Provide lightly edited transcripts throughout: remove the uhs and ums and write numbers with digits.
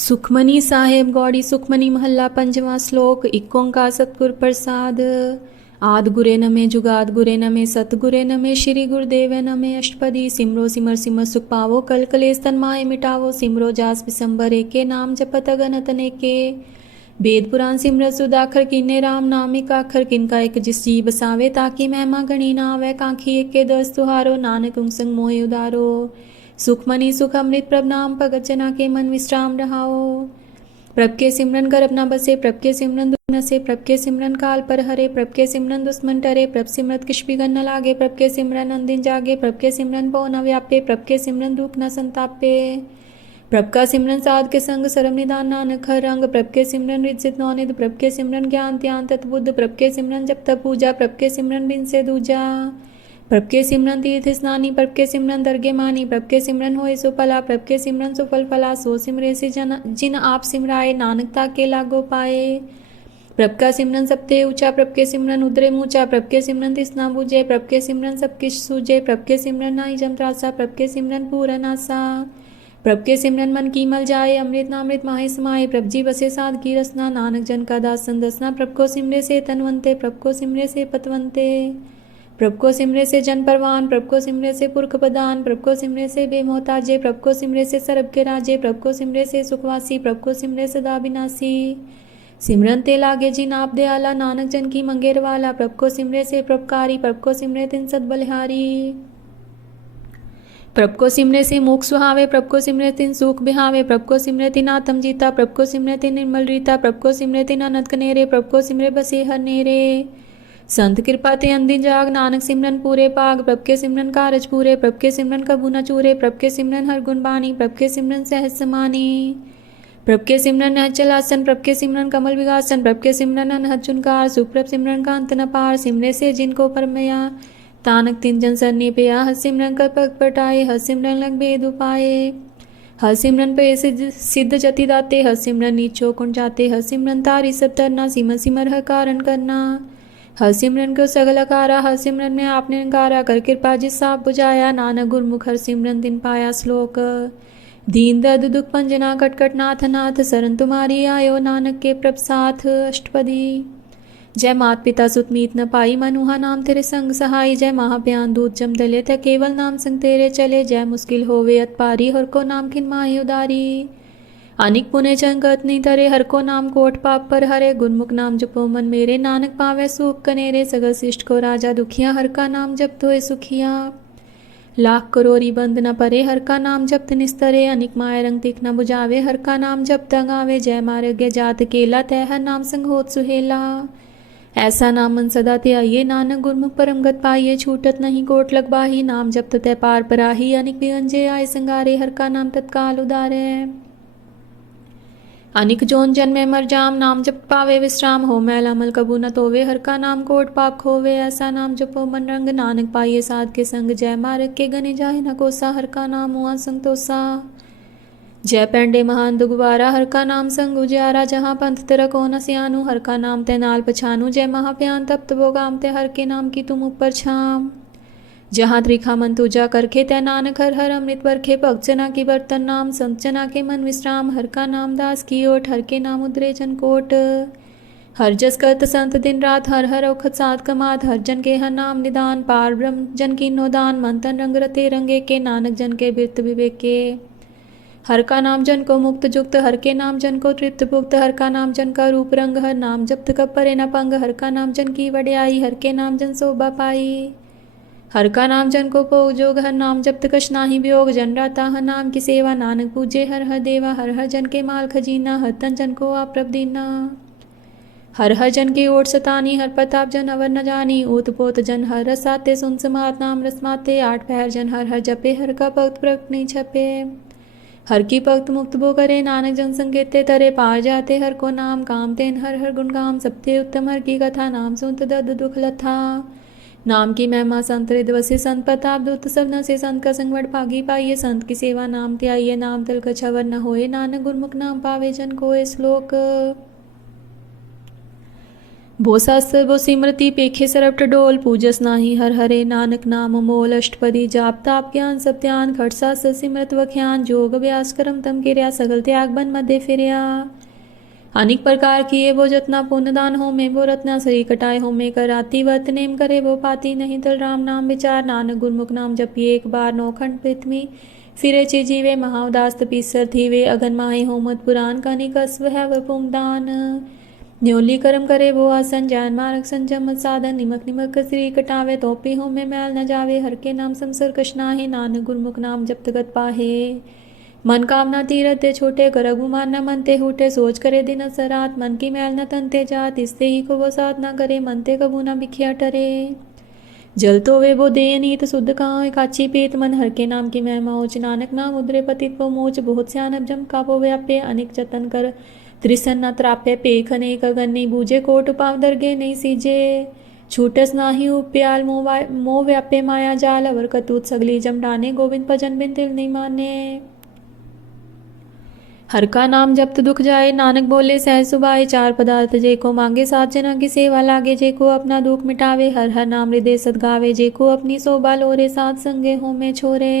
सुखमनी साहेब गौड़ी सुखमनी महल्ला पंजवा श्लोक। इक ओंकार सतगुर प्रसाद। आद गुरे नमे जुगाद गुरे नमे सतगुरे नमे श्री गुरुदेव नमे अष्टपदी। सिमरो सिमर सिमर सुख पावो कल कलेस तन माय मिटावो। सिमरो जास विसंबर एके नाम जपत अगनत अनेके। वेद पुराण सिमरत सुदाखर किन्ने राम नामिक आखर। किनका एक जिस जी बसावे ताकि महिमा गणी ना आवे। कांखी एक के दस तुहारो नानक उंग संग मोहि उदारो। सुखमनी सुख अमृत प्रभ नाम भगत जना के मन विश्राम रहाओ। प्रभ के सिमरन कर अपना बसे प्रभ के सिमरन दुख नसे। प्रभ के सिमरन काल पर हरे प्रभ के सिमरन दुश्मन टरे। प्रभ सिमरत किश बिगन न लागे प्रभ के सिमरन अंदिन जागे। प्रभ के सिमरन पौ न व्यापे प्रभ के सिमरन दुख न संतापे। प्रभ का सिमरन साध के संग सरम निदान नानक हर रंग। प्रभ के सिमरन रित नौनिध प्रभ के सिमरन ज्ञान त्यान तत्बुद्ध। प्रभ के सिमरन जप तप पूजा प्रभ के सिमरन बिन से दूजा। प्रभ के सिमरन तीर्थ स्नानी प्रभ के सिमरन दरगे मानी। प्रभ के सिमरन होए सो फला प्रभ के सिमरन सो फल फला। सो सिमरे से जिन आप सिमराए नानकता के लागो पाए। प्रभ का सिमरन सबते ऊंचा प्रभ के सिमरन उदरे मूचा। प्रभ के सिमरन तिसना बूझे प्रभ के सिमरन सब किश सूझे। प्रभ के सिमरन नाई जम त्रासा प्रभ के सिमरन पूरन आसा। प्रभ के सिमरन मन की मल जाए अमृत नामृत माहे समाये। प्रभ जी बसे साध की रसना नानक जन का दास संदसना। प्रभ को सिमरे से तनवंते प्रभ को सिमरे से पतवंते। प्रभ को सिमरे से जन परवान प्रभ को सिमरे से पुरख प्रदान। प्रभ को सिमरे से बेमोहताजे प्रभ को सिमरे से सरब के राजे। प्रभ को सिमरे से सुखवासी प्रभ को सिमरे सदा विनाशी। सिमरन ते लागे जिन आप दयाला नानक जन की मंगेर वाला। प्रभ को सिमरे से प्रभकारी प्रभ को सिमरे तिन सद बलिहारी। प्रभ को सिमरे से मोक्ष सुहावे प्रभ को सिमरे तिन सुख बिहावे। प्रभ को सिमरे तिन आत्म जीता प्रभ को सिमरे तिन निर्मल रीता। प्रभ को सिमरे तिन अनंत कनेरे प्रभ को सिमरे बसे हर नेरे। संत कृपा ते अंदिन जाग नानक सिमरन पूरे पाग। प्रभ के सिमरन कारज पूरे प्रभ के सिमरन कबू न चूरे। प्रभ के सिमरन हर गुण बानी प्रभ के सिमरन सहज समानी। प्रभ के सिमरन अचल आसन प्रभ के सिमरन कमल विगासन। प्रभ के सिमरन अनहद चुनकार सुप्रभ सिमरन का अंत न पार। सिमरे से जिनको परमया तानक तिन जन सरनी पिया। हर सिमरन कर पग पटाए हर सिमरन लग भेद उपाए। हर सिमरन पे सिद्ध जति दाते हर सिमरन नीचो कुण जाते। हर सिमरन तारी सब तरना सिमर सिमर हर कारण करना। हर सिमरन को सगल अकारा हर सिमरन में आपने अंकारा। कर कृपा जिस साप बुझाया नानक गुरमुख हर सिमरन दिन पाया। श्लोक। दीन दर्द दुख पंजना कटकट नाथ नाथ। शरण तुम्हारी आयो नानक के प्रभ साथ। अष्टपदी। जय मात पिता सुत मीत न पाई मनुहा नाम तेरे संग सहाय। जय महाप्यान दूत जम दले थे केवल नाम संग तेरे चले। जय मुश्किल होवे अत पारी हर को नाम खिन माही उदारी। अनिक पुने चंकत नहीं तरे हर को नाम कोट पाप पर हरे। गुरमुख नाम जपो मन मेरे नानक पावे सुख कनेरे। सगल शिष्ट को राजा दुखिया हर का नाम जप धोए सुखिया। लाख करोरी बंद न परे हर का नाम जप निस्तरे। अनिक माय रंग तिख न बुझावे हर का नाम जप तंग आवे। जय मार्ग्य जात केला तय हर नाम संग होत सुहेला। ऐसा नाम मन सदा ते आइये नानक गुरमुख परम गत पाइये। छूटत नहीं कोट लग बाही नाम जप तय पार पराही। अनिक विगंजे आय संगारे हर का नाम तत्काल उदारे। अनिक जोन जन्मे मर जाम नाम जप पावे विश्राम हो। मैल अमल कबू न तोवे हर का नाम कोट पाप खोवे। ऐसा नाम जपो मन रंग नानक पाइये साध के संग। जय मार्ग के गने जाहे न कोसा हर का नाम हुआ संग तोसा। जय पेंडे महान दुगवारा हर का नाम संग उजियारा। जहाँ पंथ तेरा को न सियानु हर का नाम ते नाल पछानु। जय महाप्यान तप्त भोगाम ते हर के नाम की तुम ऊपर छाम। जहाँ त्रिखा मन तुजा करखे तै नानक हर हर अमृत बरखे। भक्त जना की बर्तन नाम संत जना के मन विश्राम। हर का नाम दास की ओट हर के नाम उदरे जन कोट। हर जस करत संत दिन रात हर हर औखत साध कमात। हर जन के हर नाम निदान पार ब्रह्म जन की नोदान। मन तन रंग रते रंगे के नानक जन के बिरत विवेक के। हर का नाम जन को मुक्त जुक्त हर के नाम जन को तृप्त पुक्त। हर का नाम जन का रूप रंग हर नाम जप्त कब परे न पंग। हर का नाम जन की वड्याई हर के नाम जन शोभा पाई। हर का नाम जन को भोग जोग हर नाम जप्त कछ नाही वियोग। जन राता हर नाम की सेवा नानक पूजे हर हर देवा। हर हर जन के माल खजीना हर तन जन को आप प्रभ दीना। हर हर जन की ओट सतानी हर प्रताप जन अवर न जानी। ऊत पोत जन हर रसाते सुन समात नाम रसमाते। आठ पहर जन हर हर जपे हर का भक्त प्रगट नहीं छपे। हर की भक्त मुक्त बो करे नानक जन संकेते तरे। पार जाते हर को नाम काम तेन हर हर गुण गाम। सबते उत्तम हर की कथा नाम सुनत दर्द दुख लथा। नाम की महिमा संत हृदय वसे संत प्रताप दूत सब न से। संत का संग भागी पाइये संत की सेवा नाम त्याइये। नाम तल का छवर न होए नानक गुरमुख नाम पावे जन कोय। श्लोक। भो शास्त्र वो सिमरति पेखे सरपट डोल पूजस नाही हर हरे नानक नाम मोल अष्टपदी जाप ताप ज्ञान सब ध्यान खट शास्त्र सिमरत वख्यान जोग व्यास करम तम किर्या सगल त्याग बन मध्य फिर्या। अनेक प्रकार किए वो जतना पुण्य दान हो में वो रत्ना सरी कटाए हो में कराती वत नेम करे वो पाती नहीं तल राम नाम विचार नानक गुरमुख नाम जपिए एक बार नौखंड पृथ्वी फिरे चे जीवे महाउदास तपीसर थी वे अगन माहे होमत पुराण का निकस्व है वह पुंगदान न्योली कर्म करे वो आसन ज्ञान मार्ग संजम साधन निमक निमक श्री कटावे तोपी हो में मैल न जावे हर के नाम संसर कशना है नानक गुरमुख नाम जप तगत पाहे। मन कामना तीरथ दे छोटे कर गुमान न मनते हूटे सोच करे दिन सरात मन की मैल न तनते जात इससे ही को वो साथ न करे मनते कबू न बिखिया टरे। जल तो वे वो दे नीत शुद्ध कहाँ काची पीत मन हर के नाम की महिमा ओच नानक नाम उदरे पतित वो मोच बहुत स्यानब जम का वो व्यापे अनेक जतन कर त्रिसन न त्रापे पेख अनेक अगन नहीं बूझे कोट पाव दरगे नहीं सीजे छूटस नाही उप्याल मोह व्यापे माया जाल अवर कतूत सगली जम डाने गोविंद भजन बिन तिल नहीं माने। हर का नाम जब तो दुख जाए नानक बोले सह सुबाए चार पदार्थ जे को मांगे सात जना की सेवा लागे जे को अपना दुख मिटावे हर हर नाम हृदय सदगावे जे को अपनी शोभा लोरे सात संगे हो में छोरे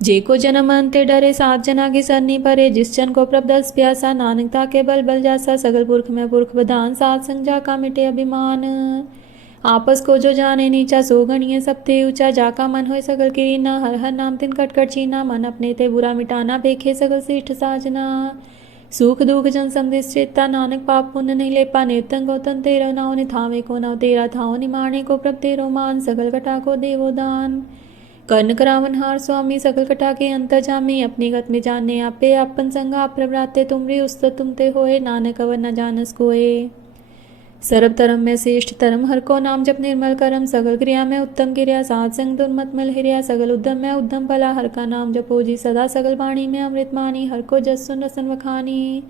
जे को जन्म अंते डरे सात जना की सरनी परे जिस जन को प्रभ दस प्यासा नानकता के बल बल जासा सगल पुरख में पुरख बधान सात संजा का मिटे अभिमान आपस को जो जाने नीचा सो गणिये सब थे ऊंचा जाका मन होए सगल कीना हर हर नाम तिन कटकट चीना मन अपने ते बुरा मिटाना पेखे सगल श्रेष्ठ साजना सुख दुख जन संदेश चेता नानक पाप पुण्य नहीं ले पा नेतन गौतन तेरा नाव ने थावे को नाव तेरा थाव निमाणे को प्रभ तेरो मान सगल कटा को देवो दान कर्ण करावन हार स्वामी सकल कटा के अंतर जामी अपनी गत में जाने आपे अपन संगा आप प्रभराते तुमरी उस्त तुमते होए नानक अवर न जानस कोए। सर्व तरम में श्रेष्ठ तरम हर को नाम जप निर्मल करम सगल क्रिया में उत्तम क्रिया सात संग दुर्मत मल हिरिया सगल उद्यम में उद्यम भला हर का नाम जपो जी सदा सगल वाणी में अमृत मानी हर को जस सुन रसन वखानी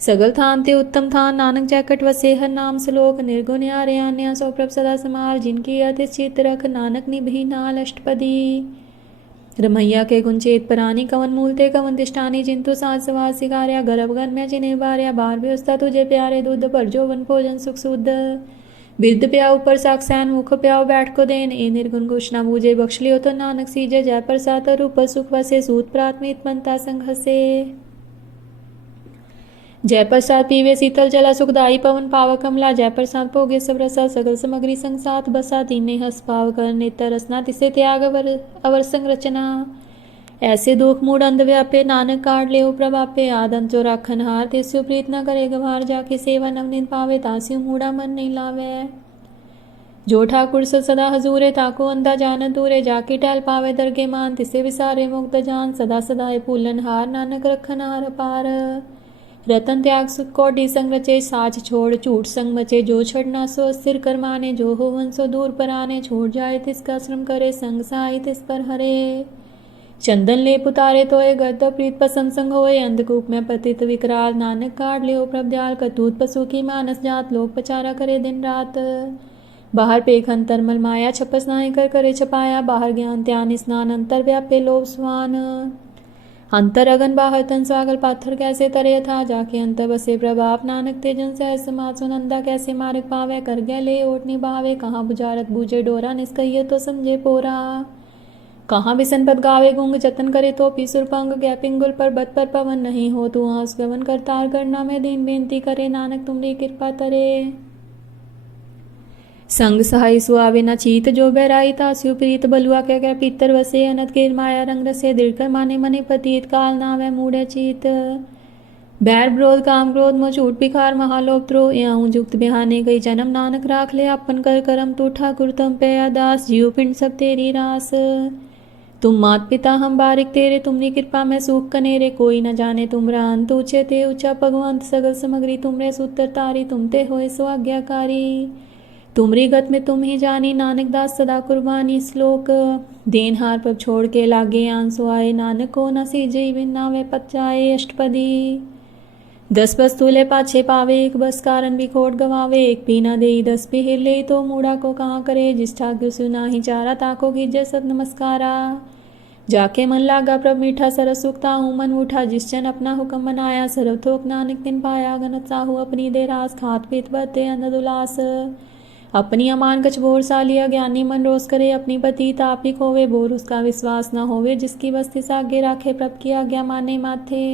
सगल थान ते उत्तम थान नानक जैकट वसे हर नाम श्लोक निर्गुण यारे अन्य सो प्रभ सदा समाल जिनकी अति चित रख नानक निभि नाल अष्टपदी रमैया के गुंचेत परानी कवन मूलते कवन दिष्टानी जिंतु सात सवास सिगार्या गर्भगन में जिन्हें बार्या बार व्यवस्था तुझे प्यारे दूध पर जो वन भोजन सुख शुद्ध बिरद प्याऊ पर साक्षान मुख प्याऊ बैठ को देन ए निर्गुण घोषणा बूझे बख्श लियो तो नानक सीजे जय प्रसाद रूप सुख वसे सूत प्राथमित मनता संग हसे जय प्रसाद पीवे शीतल जला सुखदाई पवन पाव कमला जय प्रसाद भोगे सब रसा सगल सामग्री संग साथ बसा तीने हस पाव कर नेत्र रसना तिसे त्याग अवर संरचना ऐसे दुख मूड अंध व्यापे नानक काट ले प्रभापे आदन जो राखन हार तिस्यु प्रीत न करे गवार जाके सेवा नवनीत पावे तास्यु मूड़ा मन नहीं लावे जो ठाकुर सदा हजूरे ताको अंधा जान दूरे जाके टहल पावे दरगे मान तिसे विसारे मुक्त जान सदा सदाए फूलन हार नानक रखन हार पार रतन त्याग सुख कोटि संग रचे साच छोड़ झूठ संग मचे जो छड़ना सो स्थिर कर माने जो हो वंसो दूर पर आने छोड़ जाए तिसका श्रम करे संग साई तिस पर हरे चंदन ले पुतारे तोए गर्द प्रीत पसंद संग होए अंधकूप में पतित विकराल नानक काट ले प्रभ दयाल कतूत पशु की मानस जात लोग पचारा करे दिन रात बाहर पेख अंतर मल माया छपस नाहि कर करे छपाया बाहर ज्ञान त्यान स्नान अंतर व्यापे लोभ स्वान अंतर अगन बाहर तन स्वागल पाथर कैसे तरे था जाके अंतर बसे प्रभाव नानक तेजन से समाज सुनंदा कैसे मार्ग पावे कर गए ले ओट निभावे कहाँ बुझारत बूझे डोरा निष्कहिए तो समझे पोरा कहाँ बिसन पद गावे गुंग जतन करे तो पीसुर पंग कै पिंगुल पर बत पर पवन नहीं हो तू आस गवन करतार करना में दीन बेनती करे नानक तुमरी कृपा तरे संग सहाय सुआवे न चीत जो बहराई तास्यु प्रीत बलुआ कह पीतर वसे अनत के माया रंग रसे दृढ़ माने मने पतीत काल नावे मूढ़े चीत बैर ब्रोध काम क्रोध मो झूठ बिखार महालोक त्रो याऊं जुक्त बिहाने गई जन्म नानक राख ले अपन कर करम तू ठाकुर तम पे दास जीव पिंड सब तेरी रास तुम मात पिता हम बारिक तेरे तुमरी कृपा में सूख कनेरे कोई न जाने तुमरा अंत ऊंचे ते ऊंचा भगवंत सगल सामग्री तुमरे सूत्र तारी तुमते होए सो आज्ञाकारी तुमरी गत में तुम ही जानी नानक दास सदा कुर्बानी श्लोक देन हार पर छोड़ के लागे आंसू आए नानक को न सीजे बिन नावे पत जाए अष्टपदी 10 बस तूले पाछे पावे एक बस कारण भी खोट गवावे एक पी न दे 10 पी हिले तो मूड़ा को कहाँ करे जिस ठाकुर सुना ही चारा ताको कीजे सत नमस्कारा जाके मन लागा प्रभ मीठा सरस सुखता हूँ मन उठा जिस जन अपना हुक्म मनाया सरव थोक नानक दिन पाया गनत साहू अपनी दे रास खात पीत बते अंध उल्लास अपनी अमान कछ भोर सालिया ज्ञानी मन रोज करे अपनी पति तापी खोवे बोर उसका विश्वास न होवे जिसकी बस्ती सागे राखे प्रभ की आज्ञा माने माथे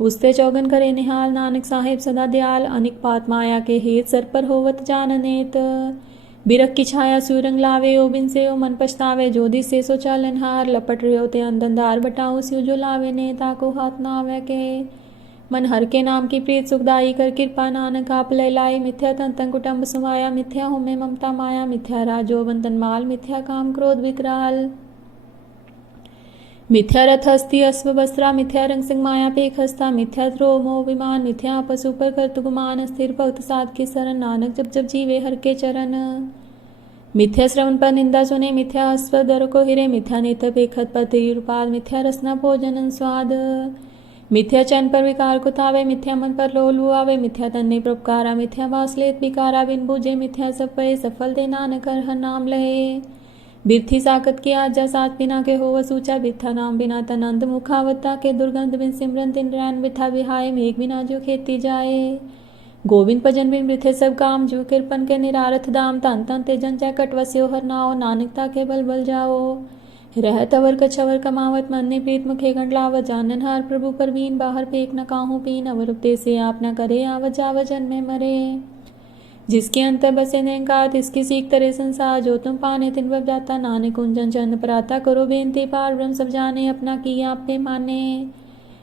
उसते चौगन करे निहाल नानक साहेब सदा दयाल अनिक पात माया के हेत सर पर होवत जाननेत बिरख की छाया सुरंग लावे ओ बिन से ओ मन पछतावे जोधि से सो चालन हार लपट रहे होते अंधंधार बटाओ स्यू जो लावे ने ताको हाथ ना आवे के मन हर के नाम की प्रीत सुखदाई कर कृपा नानक आप ले लाई मिथ्या तंतन कुटुंब सुमाया मिथ्या हो में ममता माया मिथ्या राजो बंधन माल मिथ्या काम क्रोध विकराल मिथ्या रथ हस्ती अश्व वस्त्रा मिथ्या रंग सिंह माया पेख हस्ता मिथ्या द्रोह मोह विमान मिथ्या पशु पर कर्तु गुमान स्थिर भक्त साध की शरण नानक जब जब जीवे हर के चरण मिथ्या श्रवण पर निंदा सुने मिथ्या अश्व दर को हिरे मिथ्या नेत्र पेखत पर तिरुपाल मिथ्या रसना भोजन स्वाद मिथ्या चैन पर विकार कुतावे मिथ्या मन पर लोल हुआवे मिथ्या तन्ने प्रपकारा मिथ्या वासलेत विकारा बिन बुझे मिथ्या सब पे सफल दे नानक हर नाम लहे बिरथी साकत की आजा सात बिना के हो सूचा बिथा नाम बिना तनंद मुखावता के दुर्गंध बिन सिमरन तिन रैन बिथा बिहाय मेघ बिना जो खेती जाए गोविंद भजन बिन बिथे सब काम जो कृपन के निरारथ दाम तन तन तेजन चा कटवस्यो हर नाओ नानकता के बल बल जाओ रह तवर कछवर कमावत मन ने प्रीत मुखे गंडलावत जानन हार प्रभु परवीन बाहर पेक न काहू पीन अवर उपते से आप न करे आवत जावत जन में मरे जिसके अंतर बसे निरंकार तिसकी सीख तरे संसार जो तुम पाने तिन बब जाता नानक कुंजन चंद पराता करो बेनती पार ब्रह्म सब जाने अपना की आप पे माने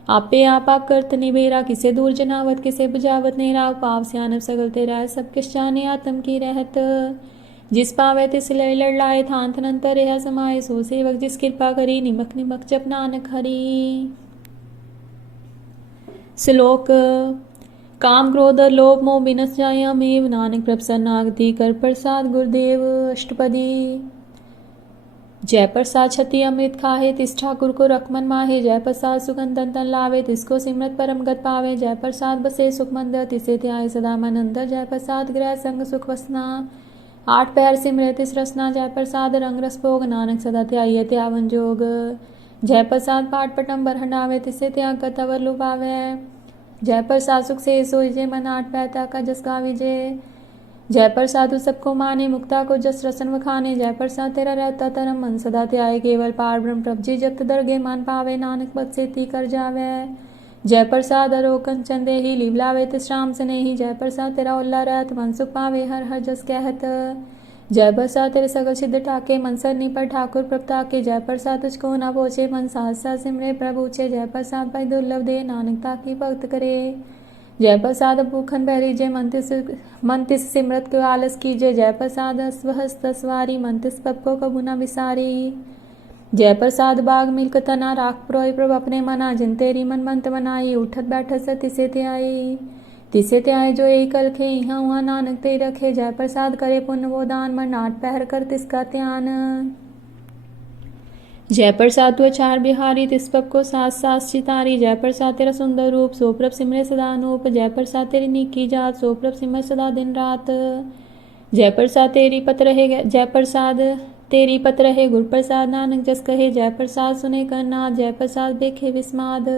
आपे आप करत निबेरा किसे दूर जनावत किसे बुझावत नेरा पाव स्यानब सगल तेरा सब किस जाने आत्म की रहत जिस पावे तिस लय लड़लाए थान थनंतर यह समाये सो सेवक जिस कृपा करी निमक निमक जप नानक हरि। श्लोक काम क्रोध और लोभ मोह बिनस जाय अमेव नानक प्रसन्नागति कर प्रसाद गुरुदेव अष्टपदी। जय प्रसाद छति अमृत खाहे तिस ठाकुर को रखमन माहे जय प्रसाद सुगंधन तन लावे तिसको सिमरत परम गत पावे जय प्रसाद बसे सुख मंदिर तिसे ध्याय सदा मन अंदर जय प्रसाद गृह संग सुख वसना आठ पैर सिमरे तिस रसना जय प्रसाद रंग रस भोग नानक सदा त्याय त्यावन जोग जय प्रसाद पाठ पटम बरहनावे तिसे त्याग कतवर लुभावे जय प्रसाद सुख से सोई जे मन आठ पैता का जस गावी जय प्रसाद सबको माने मुक्ता को जस रसन वखाने जय प्रसाद तेरा रहता तरम मन सदा त्याय केवल पार ब्रह्म प्रभ जी जब दरगे मान पावे नानक पद से ती कर जावे जय प्रसाद अरोकन चंदे ही लीवलावे तिस राम स्नेही जय प्रसाद तेरा उल्ला रहत मन सुख पावे हर हर जस कहत जय प्रसाद तेरे सगल सिद्ध ठाके मन सरनी पर ठाकुर प्रभता के जय प्रसाद तुझको न पोछे मन सहसा सिमरे प्रभुचे जय प्रसाद भाई दुर्लभ दे नानकता की भक्त करे जय प्रसाद भूखन बहरी जय मंतिस सिमरत को आलस कीजिए जय प्रसाद स्वहस्त सवारी मंतिस पप को कबू न विसारी जय प्रसाद बाग मिल्क तना राख प्रोय प्रभ अपने मना जिन तेरी मन मंत मनाई उठत बैठत स तिसे ते आए जो एक कल खे यहाँ वहाँ नानक ते रखे जय प्रसाद करे पुण्य वो दान मन नाट पहर कर तिसका त्यान जय प्रसाद तु चार बिहारी तिस पप को सास सास चितारी जय प्रसाद तेरा सुंदर रूप सो प्रभ सिमरे सदा अनूप जय प्रसाद तेरी नीकी जात सो प्रभ सिमर सदा दिन रात जय प्रसाद तेरी पत रहे जय प्रसाद तेरी पत रहे गुरु प्रसाद नानक जस कहे जय प्रसाद सुने करनाथ जय प्रसाद देखे विस्माद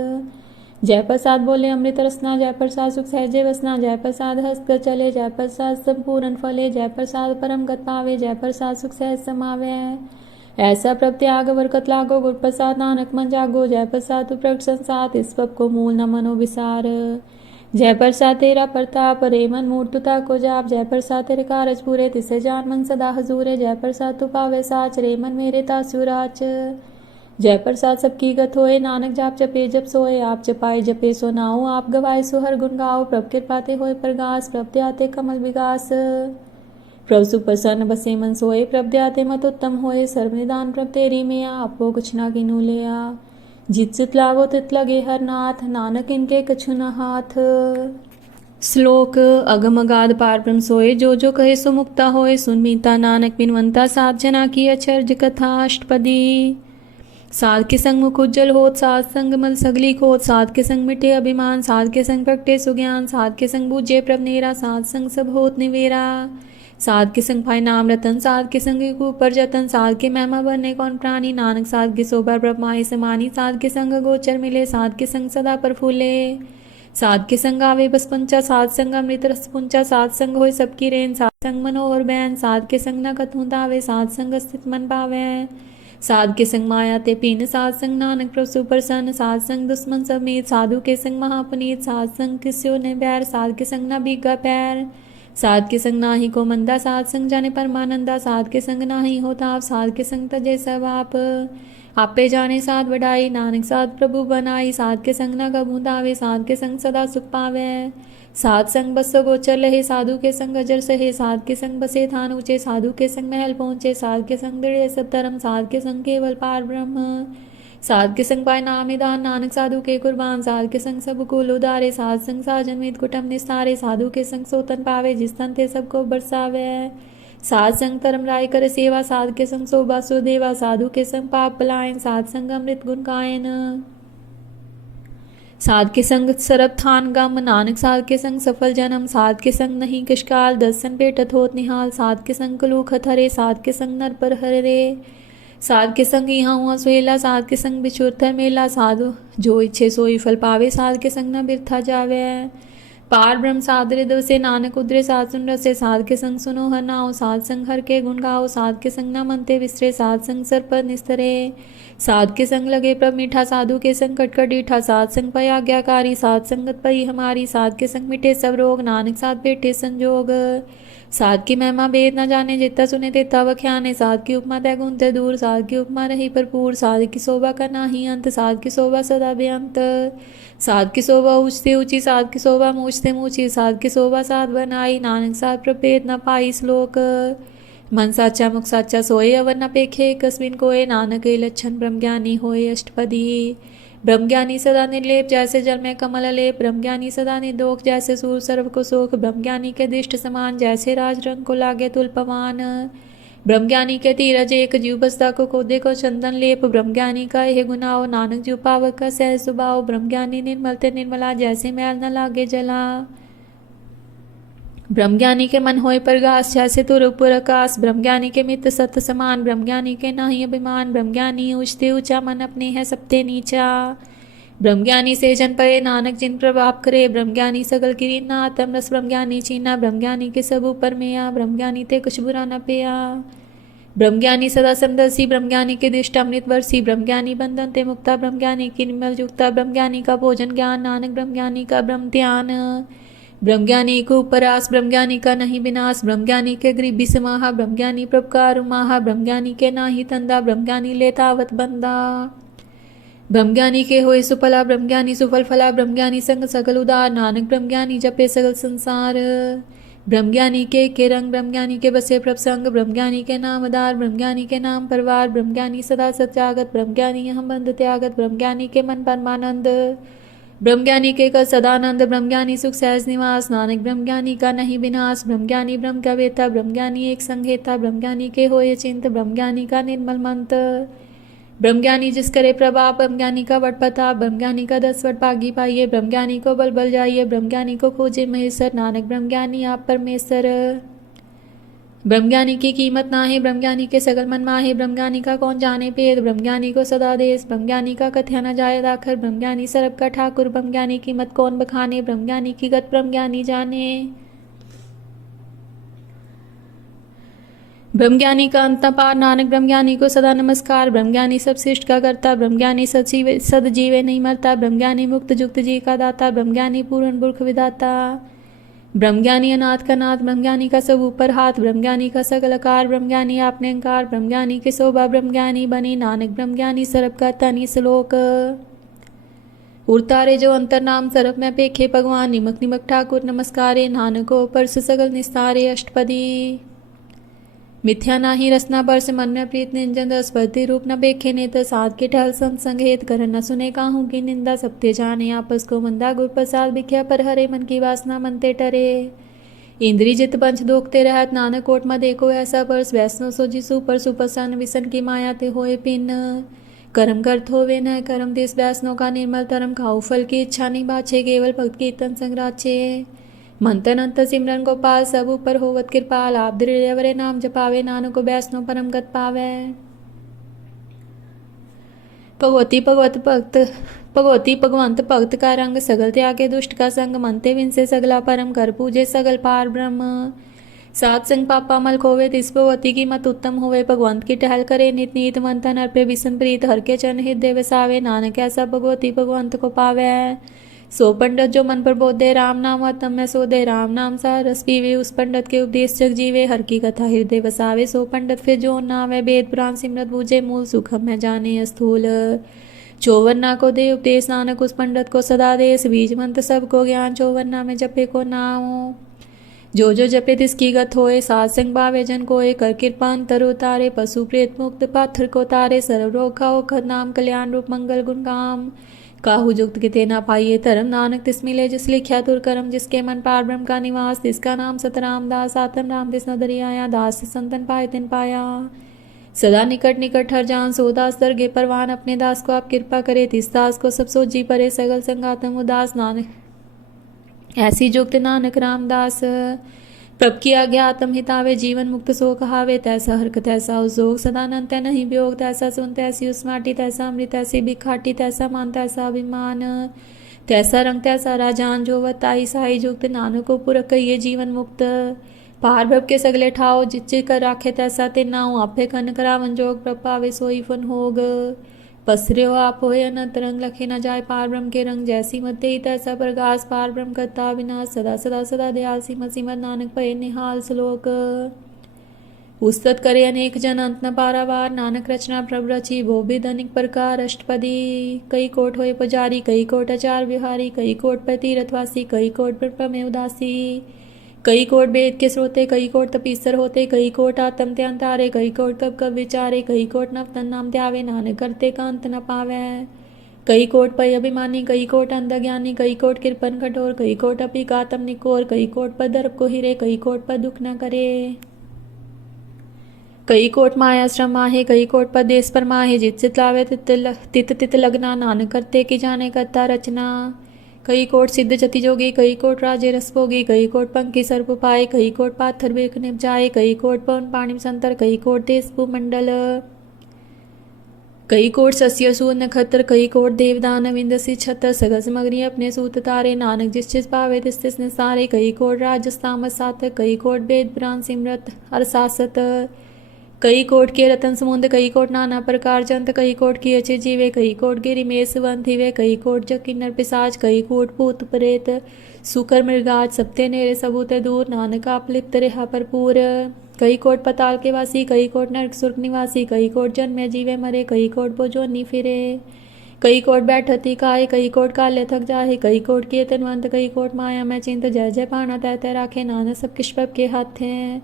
जय प्रसाद बोले अमृत रसना जय प्रसाद सुख सहजे वसना जय प्रसाद हस्त चले जय प्रसाद संपूर्ण फले जय प्रसाद परम गत पावे जय प्रसाद सुख सहज समावे ऐसा प्रभ त्याग बरकत लागो गुरु प्रसाद नानक मन जागो जय प्रसाद तु प्रभ संसात इस पब को मूल न मनो विसार जय प्रसाद तेरा प्रताप रे मन मूर्तता को जाप जय प्रसाद तेरे कारज पूरे तिसे जान मन सदा हजूरे जय प्रसाद तु पावे साच रे मन मेरे तासुराच जय प्रसाद सबकी गत होए नानक जाप जपे जप सोए आप जपाए जपे सो नाओ आप गवाए सो हर गुण गाओ प्रभ कृपाते होए प्रगास प्रभ त्याते कमल विगास प्रभ सुप्रसन्न बसे मन सोए प्रभ त्याते मत उत्तम होए सर्वनिदान प्रभ तेरी में आपो कुछ ना किनु लिया जित चित लावो तित लगे हर नाथ नानक इनके कछु न हाथ। श्लोक अगम अगाध पार ब्रह्म सोए जो कहे सो मुक्ता होए सुन मीता नानक बिनवंता सात जना की अचर्ज कथा अष्टपदी। साध के संग मुख उज्जवल होत साध संग मल सगली खोत साध के संग मिटे अभिमान साध के संग प्रगटे सुज्ञान साध के संग बूझे प्रभ नेरा साध संग सब होत निवेरा साध के संग पाए नाम रतन, साध के संग एक ऊपर जतन, साध के महिमा बने कौन प्राणी, नानक साध के शोभा ब्रह्माई समानी, साध के संग गोचर मिले, साध के संग सदा प्रफुल्ले, साध के संग आवे बस पंचा, साध संग अमृत रस पुंचा, साध संग होय सबकी रेन, साध संग मनोहर बैन, साध के संग न कथूं तावे, साध संग स्थित मन पावे, साध के संग माया ते पीन, साध संग नानक प्रभु प्रसन्न, साध संग दुश्मन समेत, साधु के संग महापुनीत, साध संग किस्यो ने बैर, साध के संग न भीगा पैर, साध के संग नाही को मंदा, साध संग जाने परमानंदा, साध के संग नाही होता, साध के संग तजे सब आपे जाने साध बढ़ाई, नानक साध प्रभु बनाई, साध के संग न कबूं दावे, साध के संग सदा सुख पावे, साध संग बस गोचर लहे, साधु के संग अजर सहे, साध के संग बसे थान ऊंचे, साधु के संग महल पहुंचे, साध के संग दृढ़ सब धर्म, साध के संग केवल पार ब्रह्म, साध के संग पाए नाम दान, नानक साधु के कुर्बान, साध के संग सब कुल उदारे, साध संग साजन मित कुटुंब निस्तारे, साधु के संग सोतन पावे, जिस तन ते सबको बरसावे, साध संग धर्म राय कर सेवा, साध के संग शोभा सुदेवा, साधु के संग पाप पलायन, साध संग अमृत गुण गायन, साध के संग सरब थान गम, नानक साध के संग सफल जन्म, साध के संग नहीं किशकाल, दर्शन पेटत होत निहाल, साध के संग कलूखत हरे, साध के संग नर पर हरे, साध के संग यहाँ हुआ सुहेला, साध के संग बिछुरथर मेला, साधु जो इच्छे सोई फल पावे, साध के संग न बिरथा जावे, पार ब्रह्म साध हृदय से, नानक उदरे साध सुन रसे, साध के संग सुनो हर नाओ, साध संग हर के गुण गाओ, साध के संग न मनते विसरे, साध संग सर पर निस्तरे, साध के संग लगे प्रभ मीठा, साधु के संग कटकट डीठा, साध संग पय आज्ञाकारी, साध संगत पई हमारी, साध के संग मिटे सब रोग, नानक साध बैठे संजोग, साध की महिमा वेद न जाने, जितना सुने तेता वख्याने, साध की उपमा तय गुण ते दूर, साध की उपमा रही भरपूर, साध की शोभा का नाही अंत, साध की शोभा सदा बेअंत, साध की शोभा ऊंच से ऊंची, साध की शोभा मूछ से मूछी, साध की शोभा साध बनाई, नानक साध प्रभेद न पाई श्लोक, मन साचा मुख साचा सोए, अवर न पेखे कस्मिन कोय, नानक के लक्षण ब्रह्मज्ञानी होए अष्टपदी, ब्रह्मज्ञानी सदा निर्लेप जैसे जल में कमल लेप, ब्रह्मज्ञानी सदा निर्दोष जैसे सूर सर्व को सोख, ब्रह्मज्ञानी के दिष्ट समान जैसे राज रंग को लागे तुल पवान, ब्रह्मज्ञानी के तीरज एक जीव बसता को कोदे को चंदन लेप, ब्रह्मज्ञानी का यह गुनाओ, नानक जीव पावक का सहज सुभाव, ब्रह्मज्ञानी निर्मल ते निर्मला जैसे मैल न लागे जला, ब्रह्मज्ञानी के मन होए प्रगास जैसे तुरपुर आकाश, ब्रह्मज्ञानी के मित्र सत्य समान, ब्रह्मज्ञानी के नाही अभिमान, ब्रह्मज्ञानी ऊंचते ऊंचा मन अपने है सबते नीचा, ब्रह्मज्ञानी से जन पए नानक जिन प्रभाव करे, ब्रह्मज्ञानी सगल किरीन ना आत्म रस, ब्रह्मज्ञानी चीना, ब्रह्मज्ञानी के सब ऊपर में आ, ब्रह्मज्ञानी ते कुछ बुरा न पिया, ब्रह्मज्ञानी सदा समदर्शी, ब्रह्मज्ञानी के दृष्ट अमृत वर्षी, ब्रह्मज्ञानी बंधन ते मुक्ता, ब्रह्मज्ञानी की निर्मल युक्ता, ब्रह्मज्ञानी का भोजन ज्ञान, नानक ब्रह्मज्ञानी का ब्रह्म ध्यान, ब्रह्मज्ञानी को उपरास, ब्रह्मज्ञानी का नहीं विनाश, ब्रह्मज्ञानी के गरीबी समाहा, ब्रह्मज्ञानी प्रपकार उमाहा, ब्रह्मज्ञानी के नाही तंदा, ब्रह्मज्ञानी लेतावत बंदा, ब्रह्मज्ञानी के होए सुफला, ब्रह्मज्ञानी सुफल फला, ब्रह्मज्ञानी संग सगल उदार, नानक ब्रह्मज्ञानी जपे सगल संसार, ब्रह्मज्ञानी के रंग, ब्रह्मज्ञानी के बसे प्रभसंग, ब्रह्मज्ञानी के नाम आधार, ब्रह्मज्ञानी के नाम परवार, ब्रह्मज्ञानी सदा सत्यागत, ब्रह्मज्ञानी हम बंध त्यागत, ब्रह्मज्ञानी के मन परमानंद, ब्रह्मज्ञानी के कर सदानंद, ब्रह्मज्ञानी सुख सहज निवास, नानक ब्रह्मज्ञानी का नहीं विनाश, ब्रह्मज्ञानी ब्रह्म का वेता, ब्रह्मज्ञानी एक संघेता, ब्रह्मज्ञानी के होए चिंत, ब्रह्मज्ञानी का निर्मल मंत्र, ब्रह्मज्ञानी जिस करे प्रभाव, ब्रह्मज्ञानी का वट पता, ब्रह्मज्ञानी का 10 वट पागी पाइए, ब्रह्मज्ञानी को बल बल जाइए, ब्रह्मज्ञानी को खोजे महेश्वर, नानक ब्रह्मज्ञानी आप परमेश्वर, ब्रह्मज्ञानी की कीमत ना है, ब्रह्मज्ञानी के सगल मन माहे, ब्रह्मज्ञानी का कौन जाने भेद, ब्रह्मज्ञानी को सदा देश, ब्रह्मज्ञानी का कथ्या न जाए दाखर, ब्रह्मज्ञानी सरब का ठाकुर, ब्रह्मज्ञानी की मत कौन बखाने, ब्रह्मज्ञानी की गत ब्रह्मज्ञानी जाने, ब्रह्मज्ञानी का अंत पार, नानक ब्रह्मज्ञानी को सदा नमस्कार, ब्रह्मज्ञानी सब श्रेष्ठ का करता, ब्रह्मज्ञानी सद जीवे नहीं मरता, ब्रह्मज्ञानी मुक्त जुक्त जी का दाता, ब्रह्मज्ञानी पूर्ण पुरख विदाता, ब्रह्मज्ञानी अनाथ का नाथ, ब्रह्मज्ञानी का सब ऊपर हाथ, ब्रह्मज्ञानी का सकल आकार, ब्रह्मज्ञानी आपने अंकार, ब्रह्मज्ञानी के शोभा ब्रह्मज्ञानी बनी, नानक ब्रह्मज्ञानी सरब का तनि श्लोक, उड़तारे जो अंतर नाम सरब में पेखे भगवान, निमक निमक ठाकुर नमस्कारे, नानको परस सगल निस्तारे अष्टपदी, मिथ्या नाही रसना बरस मन में प्रीत निंजन रस, स्पर्धी रूप न बेखे नेत, साध के ठहल संगेत कर न सुने काहू की निंदा, सबते जाने आपस को मंदा, गुर प्रसाद बिख्या पर हरे, मन की वासना मनते टरे, इंद्री जित पंच दोखते रहत, नानक कोट में देखो ऐसा परस, वैष्णो सो जिसु पर सुपसन विसन की माया ते होए पिन, कर्म करत होवे न कर्म देश वैष्णो का निर्मल धर्म, खाऊ फल की इच्छा नहीं बाछे, केवल भक्त कीर्तन संग राचे, मंतन अंत सिमरन गोपाल सब ऊपर होवत कृपाल। आप दृढ़ नाम जपावे नानक को वैष्णो परम गत पावे। भगवती भगवंत भक्त का रंग सगल त्यागे दुष्ट का संग। मनते विनसे सगला परम कर पूजे सगल पार ब्रह्म। सात संग पापा मल खोवे तिस भगवती की मत उत्तम होवे। भगवंत की टहल करे नित नीत मंथन अर्पे विषम प्रीत। हर के चरण हृदय वसावे नानक ऐसा भगवती भगवंत को पावे। सो पंडित जो मन पर बोधे राम नाम अतम में सोधे। राम नाम सा रस पीवे उस पंडित के उपदेश जग जीवे। हर की कथा हृदय वसावे सो पंडित फिर जो नावे। वेद पुराण सिमरत बूझे मूल सुख में जाने स्थूल। चौवन्ना को दे उपदेश नानक उस पंडित को सदा देश। बीज मंत्र सबको ज्ञान चौवन्ना में जपे को नाम। जो जपे तिसकी गत होए। सात संग बावे जन कोय कर कृपान तरु तारे। पशु प्रेत मुक्त पाथर को तारे। सर्व रोग खाओ खद नाम कल्याण रूप मंगल गुण काम। काहू जुक्त किते ना पाइये धर्म नानक तिस मिले जिस लिख्या तुर करम। जिसके मन पार ब्रह्म का निवास तिसका नाम सतराम दास। आत्म राम तिस न दरी आया दास संतन पाए तिन पाया। सदा निकट निकट हर जान सो दास दरगे परवान। अपने दास को आप कृपा करे तिस दास को सब सोची परे। सगल संगातम उदास नानक ऐसी जुक्त नानक रामदास। प्रभ की आज्ञा आत्म हितावे जीवन मुक्त सो कहावे। तैसा हरक तैसा उद्योग सदानंद नहीं वियोग। तैसा सुन तैसी उस माटी तैसा अमृत तैसी भिखाटी। तैसा मान तैसा अभिमान तैसा रंग तैसा राजान। जो वताई साई जुक्त नानक को पुरख कहिए जीवन मुक्त। पार भव के सगले ठाओ जिच्चे कर राखे तैसा ते नाऊ। आपे कन करावन जोग प्रभ पावे सोई फन होग। पसर्यो आप होए अनंत रंग लखे न जाए। पार ब्रह्म के रंग जैसी मत ही तैसा प्रकाश। पार ब्रह्म करता विनाश सदा सदा सदा दयाल सिमत सिमत नानक पय निहाल श्लोक। उस्तत करे अनेक जन अंत न पारावार। नानक रचना प्रभ रची वो भी धनिक प्रकार अष्टपदी। कई कोट होए पुजारी कई कोट आचार विहारी। कई कोट पर तीर्थवासी कई कोट पर प्रमेय उदासी। कई कोट वेद के श्रोते कई कोट तपीसर होते। कई कोट आत्म त्यान तारे कई कोट कब कब विचारे। कई कोट नवतन नाम त्यावे नानक करते का अंत न पावे। कई कोट पय अभिमानी कई कोट अंधज्ञानी। कई कोट कृपन कठोर कई कोट अपी कातम निकोर। कई कोट पर दर्प को हिरे कई कोट पर दुख न करे। कई कोट माया श्रम माहे कई कोट पर देश पर माहे। जित चित लावे तित लगना नानक करते की जाने करता रचना। कई कोट सिद्ध जति जोगी कई कोट राजे रस भोगी। कई कोट पंखी सर्प पाए कई कोट पाथर बेख निपजाए। कई कोट पवन पाणी संतर कई कोट देश भूमंडल। कई कोट सस्य सूर नक्षत्र कई कोट देव दानव इंद्रसी छत्र। सगल समग्री अपने सूत तारे नानक जिस चिस पावे तिस तिस निसारे। कई कोट राजस्तामत सातक कई कोट वेद पुराण सिमरत अरसासत। कई कोट के रतन समुद्र कई कोट नाना प्रकार जंत। कई कोट की अच्छे जीवे कई कोट गिरी मेष वंथिवे। कई कोट जग किन्नर पिसाच कई कोट भूत प्रेत सुकर मृगाज। सबते नेरे सबूते दूर नानक आप लिप्त रेहा भरपूर। कई कोट पताल के वासी कई कोट नरक सुर्ग निवासी। कई कोट जन्मे जीवे मरे कई कोट बोझोनी फिरे। कई कोट बैठती काय कई कोट काले थक जाहे। कई कोट किए तनवंत कई कोट माया में चिंत। जय जय पाना तय तय राखे नानक सब किश प्रभ के हाथ हैं।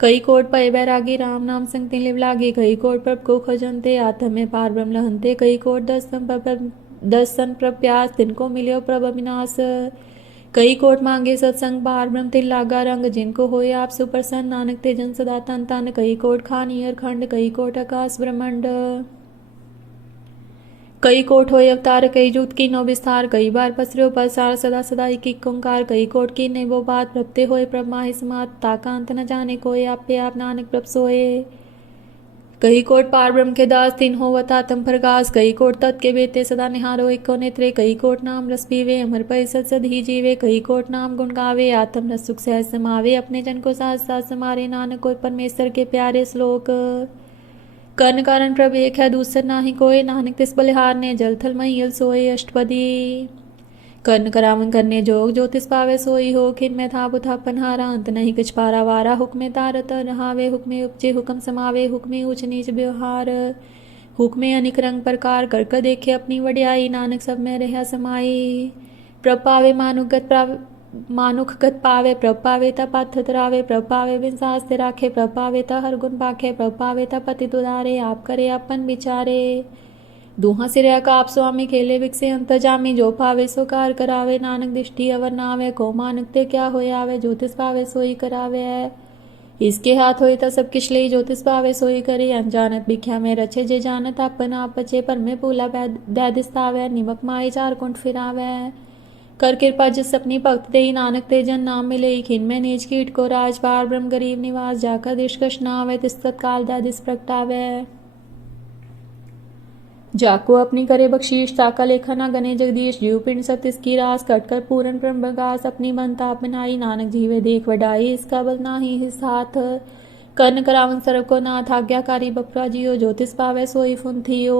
कई कोट पय बैरागी राम नाम संग तिन लिव लागे। कई कोट प्रभ को खजनते आत्म में पार ब्रह्म लहनते। कई कोट दर्शन प्रभ प्यास तिनको मिलियो प्रभ अविनाश। कई कोट मांगे सत्संग पार ब्रह्म तिन लागा रंग। जिनको होए आप सुप्रसन्न नानक ते जन सदा तन तन। कई कोट खानी खंड कई कोट आकाश ब्रह्मंड। कई कोट होए अवतार कई जूत की नो विस्तार। कई बार पसर्यो पसार सदा सदा एक ओंकार। कई कोट की ने वो बात प्रभते होए प्रभ माहि समात। ताकांत न जाने कोई आपे आप नानक प्रभ सोए। कई कोट पार ब्रह्म के दास तिन होवता तम प्रकाश। कई कोट तत् के बेते सदा निहारो एको नेत्रे। कई कोट नाम रस पीवे अमर पय सद ही जीवे। कई कोट नाम गुण गावे आत्म रस सुख सहज समावे। अपने जन को साथ साथ समारे नानक कोई परमेश्वर के प्यारे श्लोक। कर्ण कारण प्रभ एक है दूसर नाही कोय। नानक तिस बलिहार ने जल थल महियल सोए अष्टपदी। कर्ण करावन करने जोग ज्योतिष पावे सोई हो। खिन में था बुथा पनहारा अंत नहीं कुछ पारा वारा। हुक्मे तारत नहावे हुक्मे उपजे हुक्म समावे। हुक्मे ऊंच नीच व्यवहार हुक्मे अनिक रंग प्रकार। कर कर देखे अपनी वड्याई नानक सब में रहा समाई। प्रभ पावे मानुख गत पावे। प्रभ पावे ता पाथ तरावे। प्रभ पावे बिन सास्ते राखे। प्रभ पावे ता हर गुण पाखे। प्रभ पावे ता पति तुदारे। आप करे अपन विचारे। दूहा सिरया का आप स्वामी खेले विकसे अंतजामी। जो पावे सो कार करावे नानक दृष्टि अवर नावे। को मानक ते क्या होए आवे। ज्योतिष पावे सोई करावे है। इसके हाथ होए ता सब किश ले। ज्योतिष पावे सोई करे अनजानत भिख्या में रचे। जे जानत अपन आप बचे पर में पूला दै दिस्तावे। निमक माए चार कुंठ फिरावे। कर कृपा जिस अपनी भक्त दे नानक ते जन नाम मिले खिन में नीच कीट को राज पार ब्रह्म गरीब निवास जाकर दिशकश नावे तिस तत्काल दिस प्रगटावे जाको अपनी करे बख्शीश ताका लेखा ना गने जगदीश जीव पिंड सत इसकी रास कटकर पूरन ब्रह्म बगास अपनी मन ताप बनाई नानक जीवे देख वडाई इसका बल नाही हिस हाथ कर्ण करावन सरब को नाथ आज्ञाकारी बपरा जियो ज्योतिष पावे सोई फुन थियो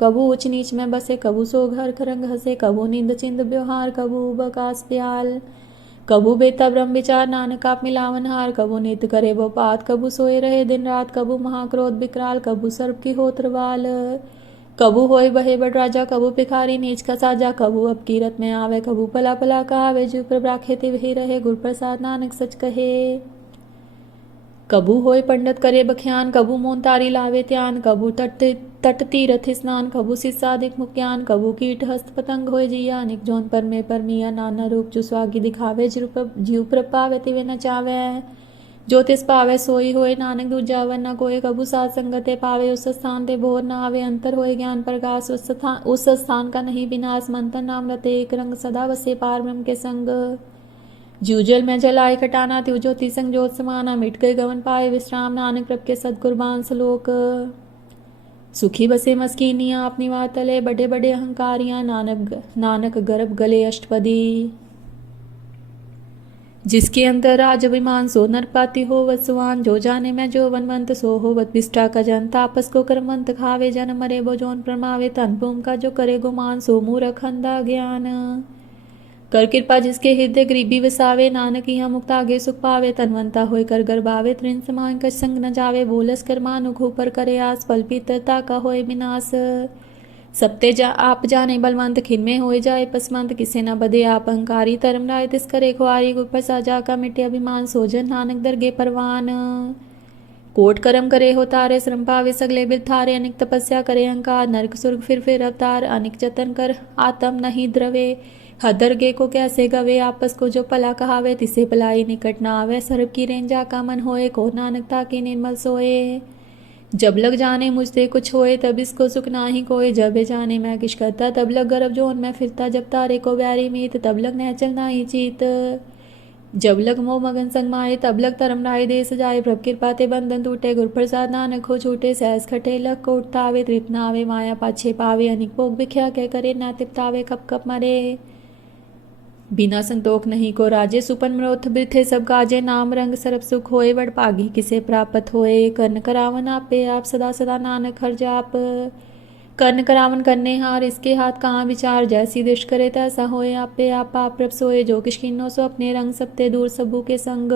कबू ऊंच नीच में बसे कबू सो घर खरंग हसे कबू नींद चिंद व्यवहार कबू बकास प्याल कबू बेता ब्रह्म विचार नानक आप मिलावन हार कबू नित करे वो पात कबू सोए रहे दिन रात कबू महाक्रोध विकराल कबू सर्प की होत्रवाल कबू होए बहे बड़ राजा कबू भिखारी नीच का साजा कबू अब कीरत में आवे कबू पला पला कहावे जीव पर राखे वही रहे गुर प्रसाद नानक सच कहे कबू होए पंडित करे बख्यान कबू मोन तारी लावे त्यान कबू तट तीरथ स्नान कबू सिसादिक मुक्यान कबू कीट हस्त पतंग होए जिया निक जोन पर में परमिया नाना रूप जो स्वागी दिखावे जीव प्रपावे तिवे नचावे ज्योतिष पावे सोई होए नानक दूजा वन न कोई कबू सात संगते पावे उस स्थान ते भोर न आवे अंतर होए ज्ञान प्रकाश उस स्थान का नहीं विनाश मंथन नाम रते एक रंग सदा वसे पार ब्रह्म के संग जूजल में जलाए खटाना त्यू ज्योति संग ज्योत समाना मिट गए गवन पाए विश्राम नानक प्रभ के सदकुर्बान सलोक सुखी बसे मस्कीनियां अपनी वातले बड़े बड़े अहंकारियां नानक गर्भ गले अष्टपदी जिसके अंदर राज अभिमान सो नरपाति हो वत्सवान जो जाने में जो वनवंत सो हो वत विष्टा का जन तापस को कर्मवंत खावे जन मरे बो जोन प्रमावे तन भूम का जो करे गुमान सो मूर्ख अंधा ज्ञान कर कृपा जिसके हृदय गरीबी वसावे नानक यहाँ मुक्त आगे सुख पावे तनवंता होय कर गर्भावे तृण समान का संग न जावे बोलस कर मानुख ऊपर करे आस फल पीतरता का होय विनाश सबते आप जाने बलवंत खिन में होए जाए पसमंत किसे न बदे आप अहंकारी धर्म राय तिस करे खुआरी गुपर साजा का मिटे अभिमान सोजन नानक दरगे परवान कोट कर्म करे हो तारे श्रम पावे सगले बिल थारे अनिक तपस्या करे अहंकार नरक सुर्ग फिर अवतार अनिक जतन कर आत्म नहीं द्रवे हदरगे को कैसे गवे आपस को जो पला कहावे तिसे पलाई निकट ना आवे सर्व की रेंजा का मन होए को नानकता के निर्मल सोए जब लग जाने मुझसे कुछ होए तब इसको सुख ना ही कोई जब जाने मैं किश करता तब लग गर्भ जोन मैं फिरता जब तारे को व्यारी मीत तब लग नहचल ना ही चीत जब लग मोह मगन संग माए तब लग धर्म राय देश जाए प्रभ कृपा ते बंधन टूटे गुर प्रसाद नानक हो छूटे सहस खटे लग को उठतावे तृप्त ना आवे माया पाछे पावे अनिक भोग बिख्या कह करे ना तिपतावे कप कप मरे बिना संतोख नहीं को राजे सुपन मरोथ बिरथे सब काजे नाम रंग सरब सुख होए वड पागी किसे प्राप्त होए कर्ण करावन आपे आप सदा सदा नानक हर जाप कर्ण करावन करने हार इसके हाथ कहाँ विचार जैसी दिश करे तैसा होए आपे आप पाप प्रभ सोए जो किश किन्नो सो अपने रंग सबते दूर सबू के संग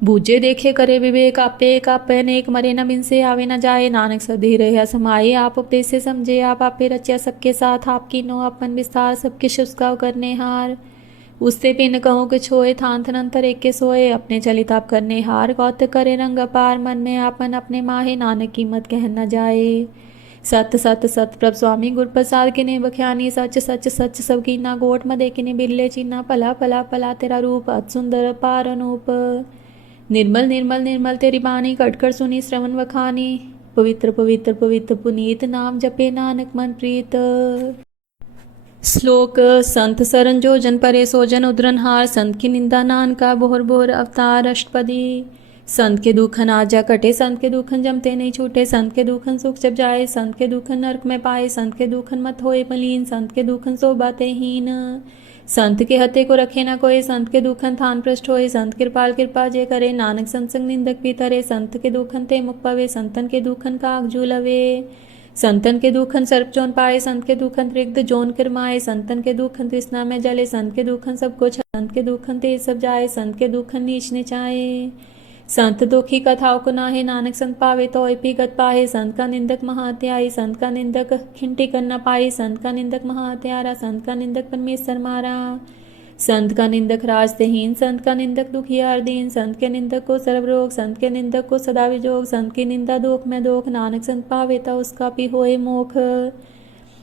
बूझे देखे करे विवेक आपे अनेक मरे न बिन से आवे न जाए नानक सधी रहा समाये आप उपदेश से समझे आप आपे रचा सबके साथ आपकी नो अपन विस्तार सबके शुष्काव करने हार उससे पिन कहो कि छोए थान थनंतर एक के सोए अपने चलित आप करने हार गौत करे रंग अपार मन में आपन अपने माहे नानक कीमत कह न जाए सत सत सत प्रभ स्वामी गुर प्रसाद किने बख्यानी सच सच सच सब की ना गोट मदे किने बिरले चीना पला पला पला तेरा रूप अत सुंदर पार अनूप निर्मल निर्मल निर्मल तेरी बानी कटकर सुनी श्रवण वखानी पवित्र पवित्र पवित्र पुनीत नाम जपे नानक मन प्रीत श्लोक संत सरन जो जन परे सोजन उद्रनहार संत की निंदा नान का बोहर बोहर अवतार अष्टपदी संत के दुखन आजा कटे संत के दुखन जमते नहीं छूटे संत के दुखन सुख जब जाए संत के दुखन नरक में पाए संत के दुखन मत होए मलीन संत के दुखन सो बातें हीन संत के हते को रखे ना कोई संत के दुखन थान पृष्ठ होए संत कृपाल कृपा जे करे नानक संत संग निंदक भी तरे संत के दुखन ते मुख पवे संतन के दुखन काग झूलवे संतन के दुखन सर्प जोन पाए संत के दुखन त्रिग्ध जोन किरमाए संतन के दुखन तृष्णा में जले संत के दुखन सब कुछ संत के दुखन तेज सब जाए संत के दुखन नीच निचाए संत दुखी कथाओं को नाहे नानक संत पावे तो गत पाए संत का निंदक महात्याई संत का निंदक खिंटी करना पाई संत का निंदक महात्यारा संत का निंदक परमेश्वर मारा संत का निंदक राजतेहीन संत का निंदक दुखियार दीन संत के निंदक को सर्वरोग संत के निंदक को सदा विजोग संत की निंदा दोख में दोख नानक संत पावे तो उसका भी होए मोख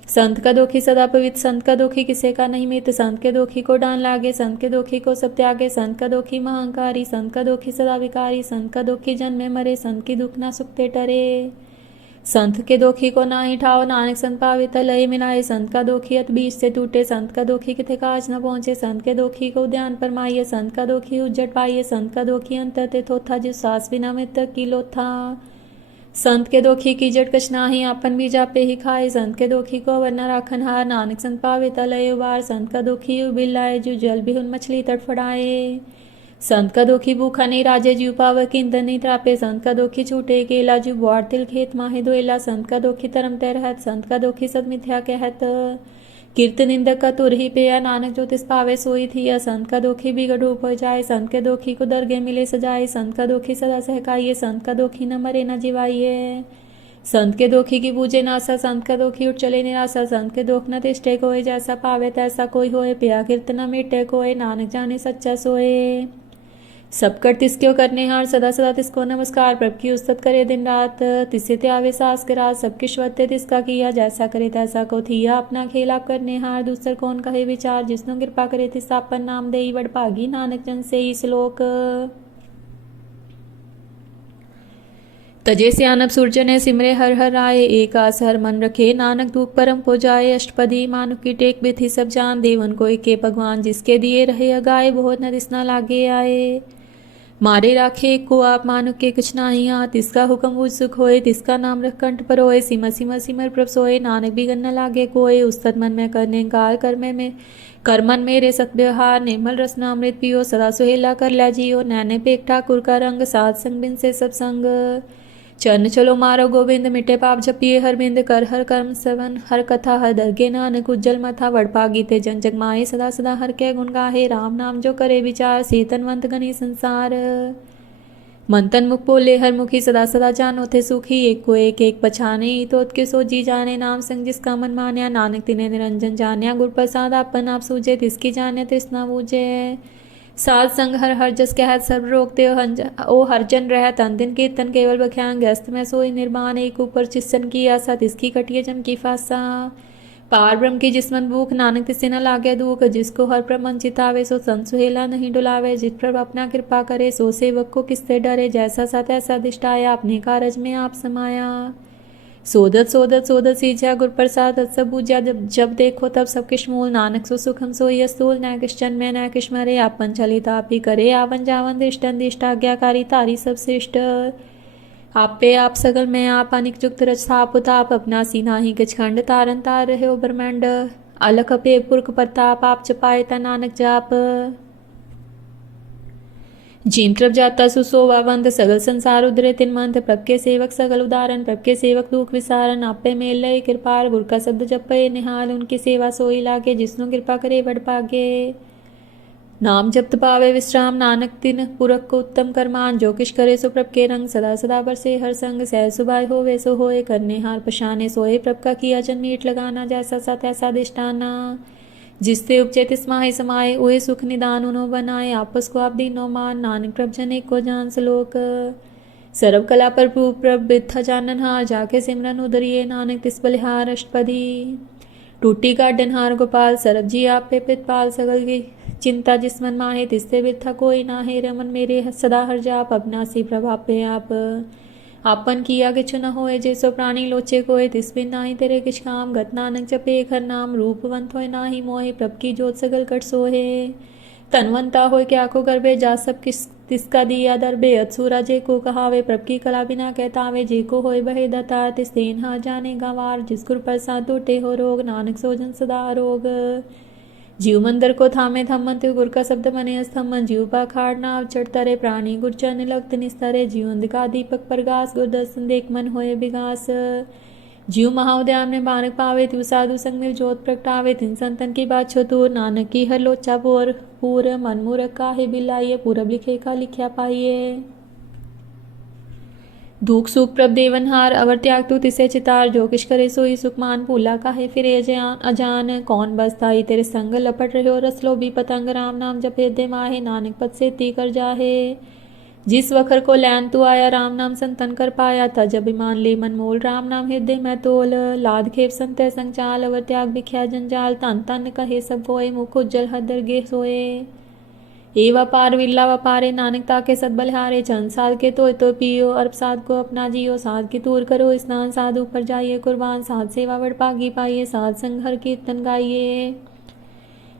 संत का दोखी सदा पवित्र संत का दोखी किसे का नहीं मित संत के दोखी को डान लागे संत के दोखी को सब त्यागे संत का दोखी महांकारी संत का दोखी सदा विकारी संत का दोखी जन्म में मरे संत की दुख ना सुखते टरे संत के दोखी को ना ही ठाओ, नानक संत पावे तलय मिलाए। संत का दोखी अत बीच से टूटे, संत का दोखी किथे काज न पहुंचे। संत के दोखी को ध्यान फरमाइए, संत का दोखी उज्जट पाइए। संत का दोखी अंतर ते थोथा, जिस सास बिना में तक किलो था। संत के दोखी की जट कछ नाही, आपन भी जापे ही खाए। संत के दोखी को अवर न राखन हार, नानक संत पावे तलय उबार। संत का दोखी बिल्लाए, जो जल बिहुन मछली तड़फड़ाए। संत का दोखी भूखा नहीं राजे, जीव पाव किंतन नहीं त्रापे। संत का दोखी छूटे केला, जीव बुआर तिल खेत माहे दोएला। संत का दोखी तरम तय रहत, संत का दोखी सद मिथ्या कहत। कीर्त निंदक का तुर ही पेया, नानक जो तिस पावे सोई थिया। संत का दोखी बिगड़ रूप हो जाए, संत के दोखी को दरगे मिले सजाए। संत का दोखी सदा सहकाइए, संत का दोखी न मरे न जिवाइए। संत के दोखी की बूझे नासा, संत का दोखी उठ चले निराशा। संत के दोख न तिष्ठे कोय, जैसा पावे तैसा कोई होए। पिया कीर्त न मिटे कोय, नानक जाने सच्चा सोए। सब कर तिसक्यो करने हार, सदा सदा तिसको नमस्कार। प्रभ की उस्तत करे दिन रात, तिसे त्यावे सास के रात। सबके श्वत्य तिसका किया, जैसा करे तैसा को थिया। अपना खेल आप करने हार, दूसर कौन कहे विचार। जिसनो कृपा करे तिस आपन नाम देई, बड़ भागी नानक जन से ही श्लोक। तजे सियानब सूर्य ने सिमरे हर हर आए। एक आस हर मन रखे, नानक दुख परम को जाए। अष्टपदी मानुक की टेक बिथि सब जान, देवन को के भगवान। जिसके दिए रहे अगाए, बहुत न दिसना लागे आए। मारे राखे को आप, मानुक के कुछ नाही हाथ। तिसका हुक्म उज सुख होए, तिसका नाम रख कंठ पर होए। सिमर सिमर सिमर प्रभ सोए, नानक भी गन न लागे कोय। उस्तत मन में करने कार, करमन मेरे सत व्यवहार। निर्मल रसनामृत पियो, सदा सुहेला कर लै जियो। नैने पेक ठाकुर का रंग, साध संग बिन से सब संग। चरण चलो मारो गोविंद, मिटे पाप जपिए हर बिंद। कर हर कर्म सवन हर कथा, हर दरगे नानक उज्जल मथा। वडभागी ते जन जग माहे, सदा सदा हर के गुण गाहे। राम नाम जो करे विचार, सेतनवंत गनी संसार। मंतन मुख बोले हर मुखी, सदा सदा जानो थे सुखी। एक को एक पछाने, तो के सो जी जाने। नाम संग जिसका मन मान्या, नानक तिने निरंजन जान्या। गुर प्रसाद आपन आप सूझे, तिसकी जाने तिस ना बूझे। साध संग हर हर जस कहत, सर्व रोग ते ओ हर जन रहत। अंदिन कीर्तन केवल बख्यांग, अस्त में सोई निर्माण। एक ऊपर चिस्सन की आशा, तिसकी कटिए जम की फासा। पार ब्रह्म की जिसमन भूख, नानक तिसे न लागे दुख। जिसको हर प्रमन चितावे, सो संत सुहेला नहीं डुलावे। जिस पर अपना कृपा करे, सो सेवक को किससे डरे। जैसा सा तैसा दिष्टाया, अपने कारज में आप समाया। सोदत सोदत सोदत सीझा, गुर प्रसाद सब बूझा। जब देखो तब सब किश मूल, नानक सो सुखम सोई अस्तूल। न किश जन में न किश मरे, आपन चलित आप ही करे। आवन जावन दिष्टन दिष्ट, आज्ञाकारी तारी सब श्रेष्ठ। आप पे आप सगल में आप, अनिक जुक्त रच थाप उताप। अपना सीना ही किच खंड, तारन तार रहे ब्रह्मांड। अलख पे पुरख प्रताप, आप चपाए ता नानक जाप। जीन प्रभ जाता सुसोवा वंद, सगल संसार उधरे तिन मंत। प्रभ के सेवक सगल उदाहरण, प्रभ के सेवक दुख विसारन। आपे मेल लय कृपाल, गुर का शब्द जपे निहाल। उनकी सेवा सोई लागे, जिसनो कृपा करे बड़ पागे। नाम जप्त पावे विश्राम, नानक तिन पुरख को उत्तम करमान। जो किश करे सो प्रभ के रंग, सदा सदा बरसे हर संग। सह सुभाय होवे सो होए, करने हार पशाने सोए। प्रभ का किया जन मीठ लगाना, जैसा सा तैसा दिष्टाना। जिससे उपजे तिस माहे समाये, ओए सुख निदान उनो बनाए। आपस को आप दीनो मान, नानक प्रभ जन एक को जान सलोक। सर्व कला पर प्रभ बिथा जानन हार, जाके सिमरन उदरिए। नानक तिस बलिहार अष्टपदी। टूटी का डनहार गोपाल, सरब जी आप पे पितपाल। सगल की चिंता जिस मन माहे, तिससे बिथा कोई ना है। रमन मेरे सदा हर जाप, अविनाशी प्रभाप पे आप। आपन किया किछु न होए, जैसो प्राणी लोचे कोय। तिस बिन नाही तेरे किछ काम, गत नानक जपे हर नाम। रूपवंत होय नाही मोहे, प्रभ की जोत सगल कट सोहे। तनवंता होय क्या को गर्भे, जा सब किस तिसका दिया दरबे। अतसुरा जे को कहावे, प्रभ की कला बिना कहतावे। जे को होय बहे दतार, तिस देन हा जाने गंवार। जिस गुर प्रसाद टूटे हो रोग, नानक सोजन सदा रोग। जीव मंदिर को थामे थमन, त्यो गुर का शब्द मने अस्थमन। जीव पाखाड़ नाव चढ़ता रे, प्राणी गुरचन लगत निस्तरे। जीव अंधका दीपक प्रगास, गुर दर्शन देख मन होए विगास। जीव महाउद्यान में बानक पावे, त्यू साधु संग मिल जोत प्रगटावे। तिन संतन की बात छो दूर, नानक की हर लोचा बोर। पूर मन मूरख काहे बिलाइए, पूरब लिखे का लिख्या पाइए। दुख सुख प्रभ देवनहार, अवर त्याग तू तिसे चितार। जो किश करे सोई सुखमान, भूला काहे फिरे अजान। कौन बसताई तेरे संग, लपट रहो रसलो भी पतंग। राम नाम जपे दे माहे, नानक पद से ती कर जाहे। जिस वखर को लैन तू आया, राम नाम संतन कर पाया। था जब ईमान ले मन मोल, राम नाम हृदय में तोल। लाद खेप संत संग चाल, अवर त्याग बिख्या जंजाल। तन तन कहे सब होए, मुख उज्जल हदर गे सोए। ए वपार विल्ला वपारे नानक ताके सत बलिहारे। चंद साध के तो पियो अरब साध को अपना जियो। साध की तूर करो स्नान साध ऊपर जाइए कुर्बान। साध सेवा वड़ पागी पाइए साध संग हर कीर्तन गाइए।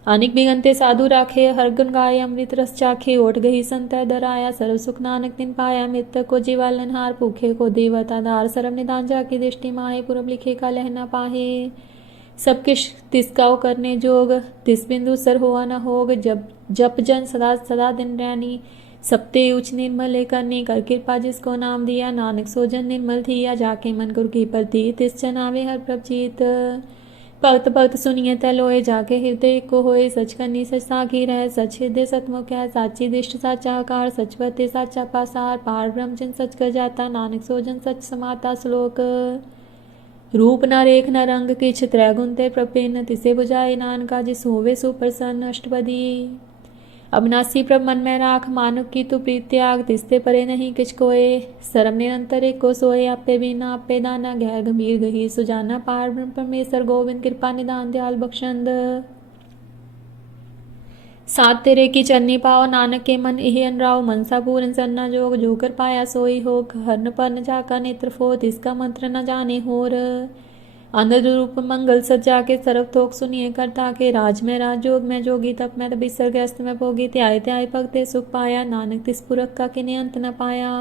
अनिक बिगंते साधु राखे हर गुण गाये अमृत रस चाखे। ओट गही संत दर आया सर्व सुख नानक दिन पाया। मृतक को जीवालन हार भूखे को देवता दार। सर्व निदान जाकी दृष्टि माहे पूरब लिखे का लहना पाहे। सब किश तिसकाओ करने जोग तिस बिंदु सर हुआ न होग। जप जन सदा सदा दिन रैनी सप्ते उच निर्मल करनी। कर कृपा जिसको नाम दिया नानक सो जन निर्मल थिया। जाके मन गुर की प्रति तिस जन आवे हर प्रभ जीत। भक्त भक्त सुनिए तलोए जाके हृदय को होए। सच करनी सच साखी रह सच हृदय सतमुख है। साची दिष्ट साचा आकार सचवते साचा पासार। पार ब्रह्म जन सच कर जाता नानक सो जन सच समाता। श्लोक रूप न रेख न रंग किछ त्रैगुण ते प्रपेन। तिसे बुझाए नानका जिस होवे सुप्रसन्न। अष्टपदी अविनाशी प्रभ मन में राख मानुक की तू प्रीत त्याग। तिसते परे नहीं किछ कोय सरम निरंतर एक को सोए। आपे बिना आपे दाना गहर गंभीर गही सुजाना। पार ब्रह्म परमेश्वर गोविंद कृपा निदान दयाल बख्शंद। सात तेरे की चरनी पाओ नानक के मन इहि अनराव। मनसा पूरन सरना जोग जो कर पाया सोई हो। हरन पर न जाका नेत्र फोत इसका मंत्र न जाने होर। अंध रूप मंगल सज्जा के सर्व थोक सुनिए करता के। राज में राजयोग में जोगी तप में तब सर्गस्त में भोगी। त्याय त्याय भक्ते सुख पाया नानक तिस पुरख का किने अंत न पाया।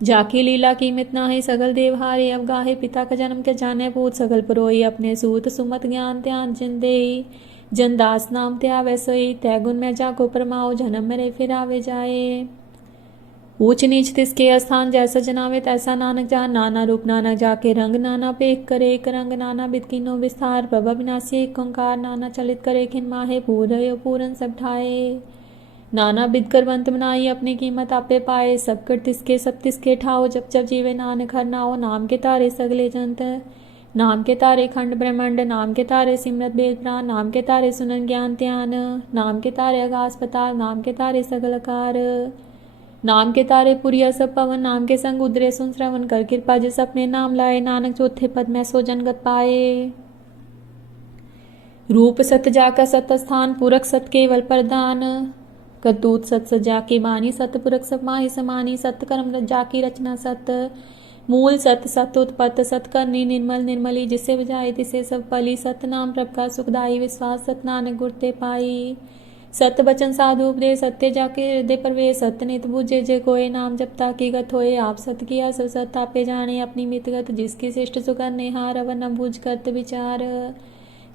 जाकी लीला कीमत ना है सगल देवहारे। अब गाहे पिता का जन्म के जाने पूत। सगल परोई अपने सूत सुमत ज्ञान ध्यान जिन दे। जन दास नाम त्यावे सोई तै गुण में जाको परमाओ। जन्म मेरे फिर आवे जाए। ऊंच नीच तिसके स्थान जैसा जनावे तैसा नानक जान। नाना रूप नाना जाके रंग नाना पेख करे। एक रंग नाना बिद कीनो विस्तार। प्रभा विनाशी एक ओंकार नाना चलित करे। खिन माहे पूरन सब ठाए। नाना बिद कर बंत बनाई अपनी कीमत आपे पाए। सब कर तिसके सब तिसके ठाओ। जब जब जीवे नानक हर नाओ। नाम के तारे सगले जंत नाम के तारे खंड ब्रह्मांड। नाम के तारे सिमरत वेद प्राण। नाम के तारे सुनन ज्ञान ध्यान। नाम के तारे आकाश पताल। नाम के तारे सगल कार। नाम के तारे पुरिया सब पवन। नाम के संग उदरे सुन श्रवण। कर कृपा जिस अपने नाम लाए। नानक चौथे पद में सो जनगत पाए। रूप सत जाका सत स्थान। पुरख सत केवल प्रदान। करतूत सत सजा की बानी। सत पुरख सब माही समानी। सत कर्म जाकी रचना सत। मूल सत सत उत्पत्त सत करनी निर्मल निर्मली। जिसे बजाए तिसे सब पली। सत नाम प्रभ का सुखदाई। विश्वास सत नानक गुरते पाई। सत्य बचन साधु उपदेश सत्य जाके हृदय प्रवेश। सत्य नित बुझे जे कोई नाम जपता की गत होए। आप सत्य किया सब सत्य आपे जाने अपनी मितगत। जिसकी श्रेष्ठ सुकरने हार अवर न बुझ करत विचार।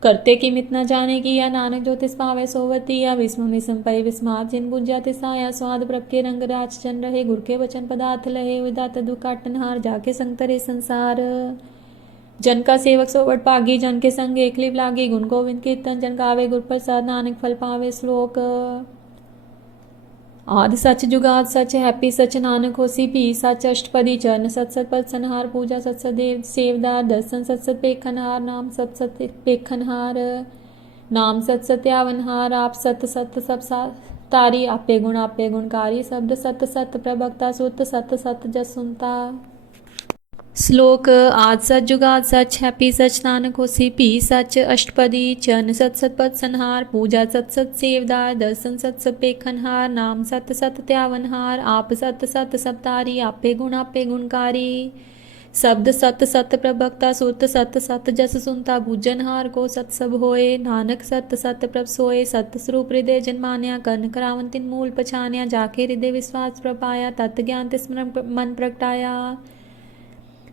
करते की मित न जाने की या नानक जो तिस पावे सोवती। या विस्म निसम पय विस्मात जिन बुझा तिसाया। स्वाद प्रभ के रंग राज जन रहे। गुर के वचन पदार्थ लहे। विदात दुख काटन हार जाके संग तरे संसार। जन का सेवक सोवट पागी। जन के संग एक लिव लागी। गुण गोविंद कीर्तन जन गावे। गुर प्रसाद नानक फल पावे। श्लोक आदि सच जुगाद सच हैप्पी सच नानक होसी भी। सच अष्टपदी चरण सत सत पद सनहार। पूजा सत सदेव सेवदार। दर्शन सत सत पेखनहार। नाम सत सत पेखनहार। नाम सत सत्यावनहार। आप सत सत सब तारी। आपे गुणकारी। शब्द सत सत प्रभक्ता सुत। सत सत जस सुनता। श्लोक आद सच जुगाद सच हैप्पी सच नानक होसी भी। सच अष्टपदी चरण सत सत पद सनहार। पूजा सत सत सेवदार। दर्शन सत सत पेखनहार। नाम सत सत त्यावनहार। आप सत सत सब तारी। आपे गुणकारी। शब्द सत सत प्रभक्ता सुत। सत सत जस सुनता। बूझनहार को सत सब होए। नानक सत सत प्रभ सोए। सत स्वरूप हृदय जन मान्या। कर्ण करावन तिन मूल पछान्या। जाके हृदय विश्वास प्रपाया। तत् ज्ञान तिस मन प्रगटाया।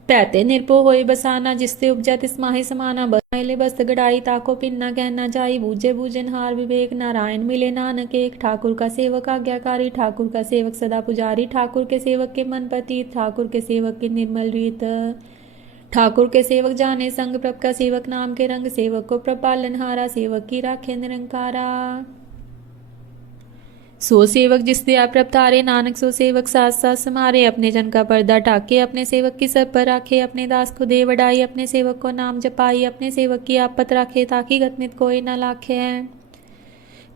पैते निर्भो होई बसाना। जिससे उपजा तिस माही समाना। बसले बस्त गड़ाई ताको पिन्ना कहना जाई। बूझे बूझन हार विवेक। नारायण मिले नानक एक। ठाकुर का सेवक आज्ञाकारी। ठाकुर का सेवक सदा पुजारी। ठाकुर के सेवक के मन पतित। ठाकुर के सेवक की निर्मल रीत। ठाकुर के सेवक जाने संग। प्रभ का सेवक नाम के रंग। सेवक को प्रभ पालनहारा। सेवक की राखे निरंकारा। सो सेवक जिस दया प्रभ तारे। नानक सो सेवक साथ साथ समारे। अपने जन का पर्दा ढाके। अपने सेवक की सब पर राखे। अपने दास को दे वडाई। अपने सेवक को नाम जपाई। अपने सेवक की आपत राखे। ताकि गतमित कोई न लाखे।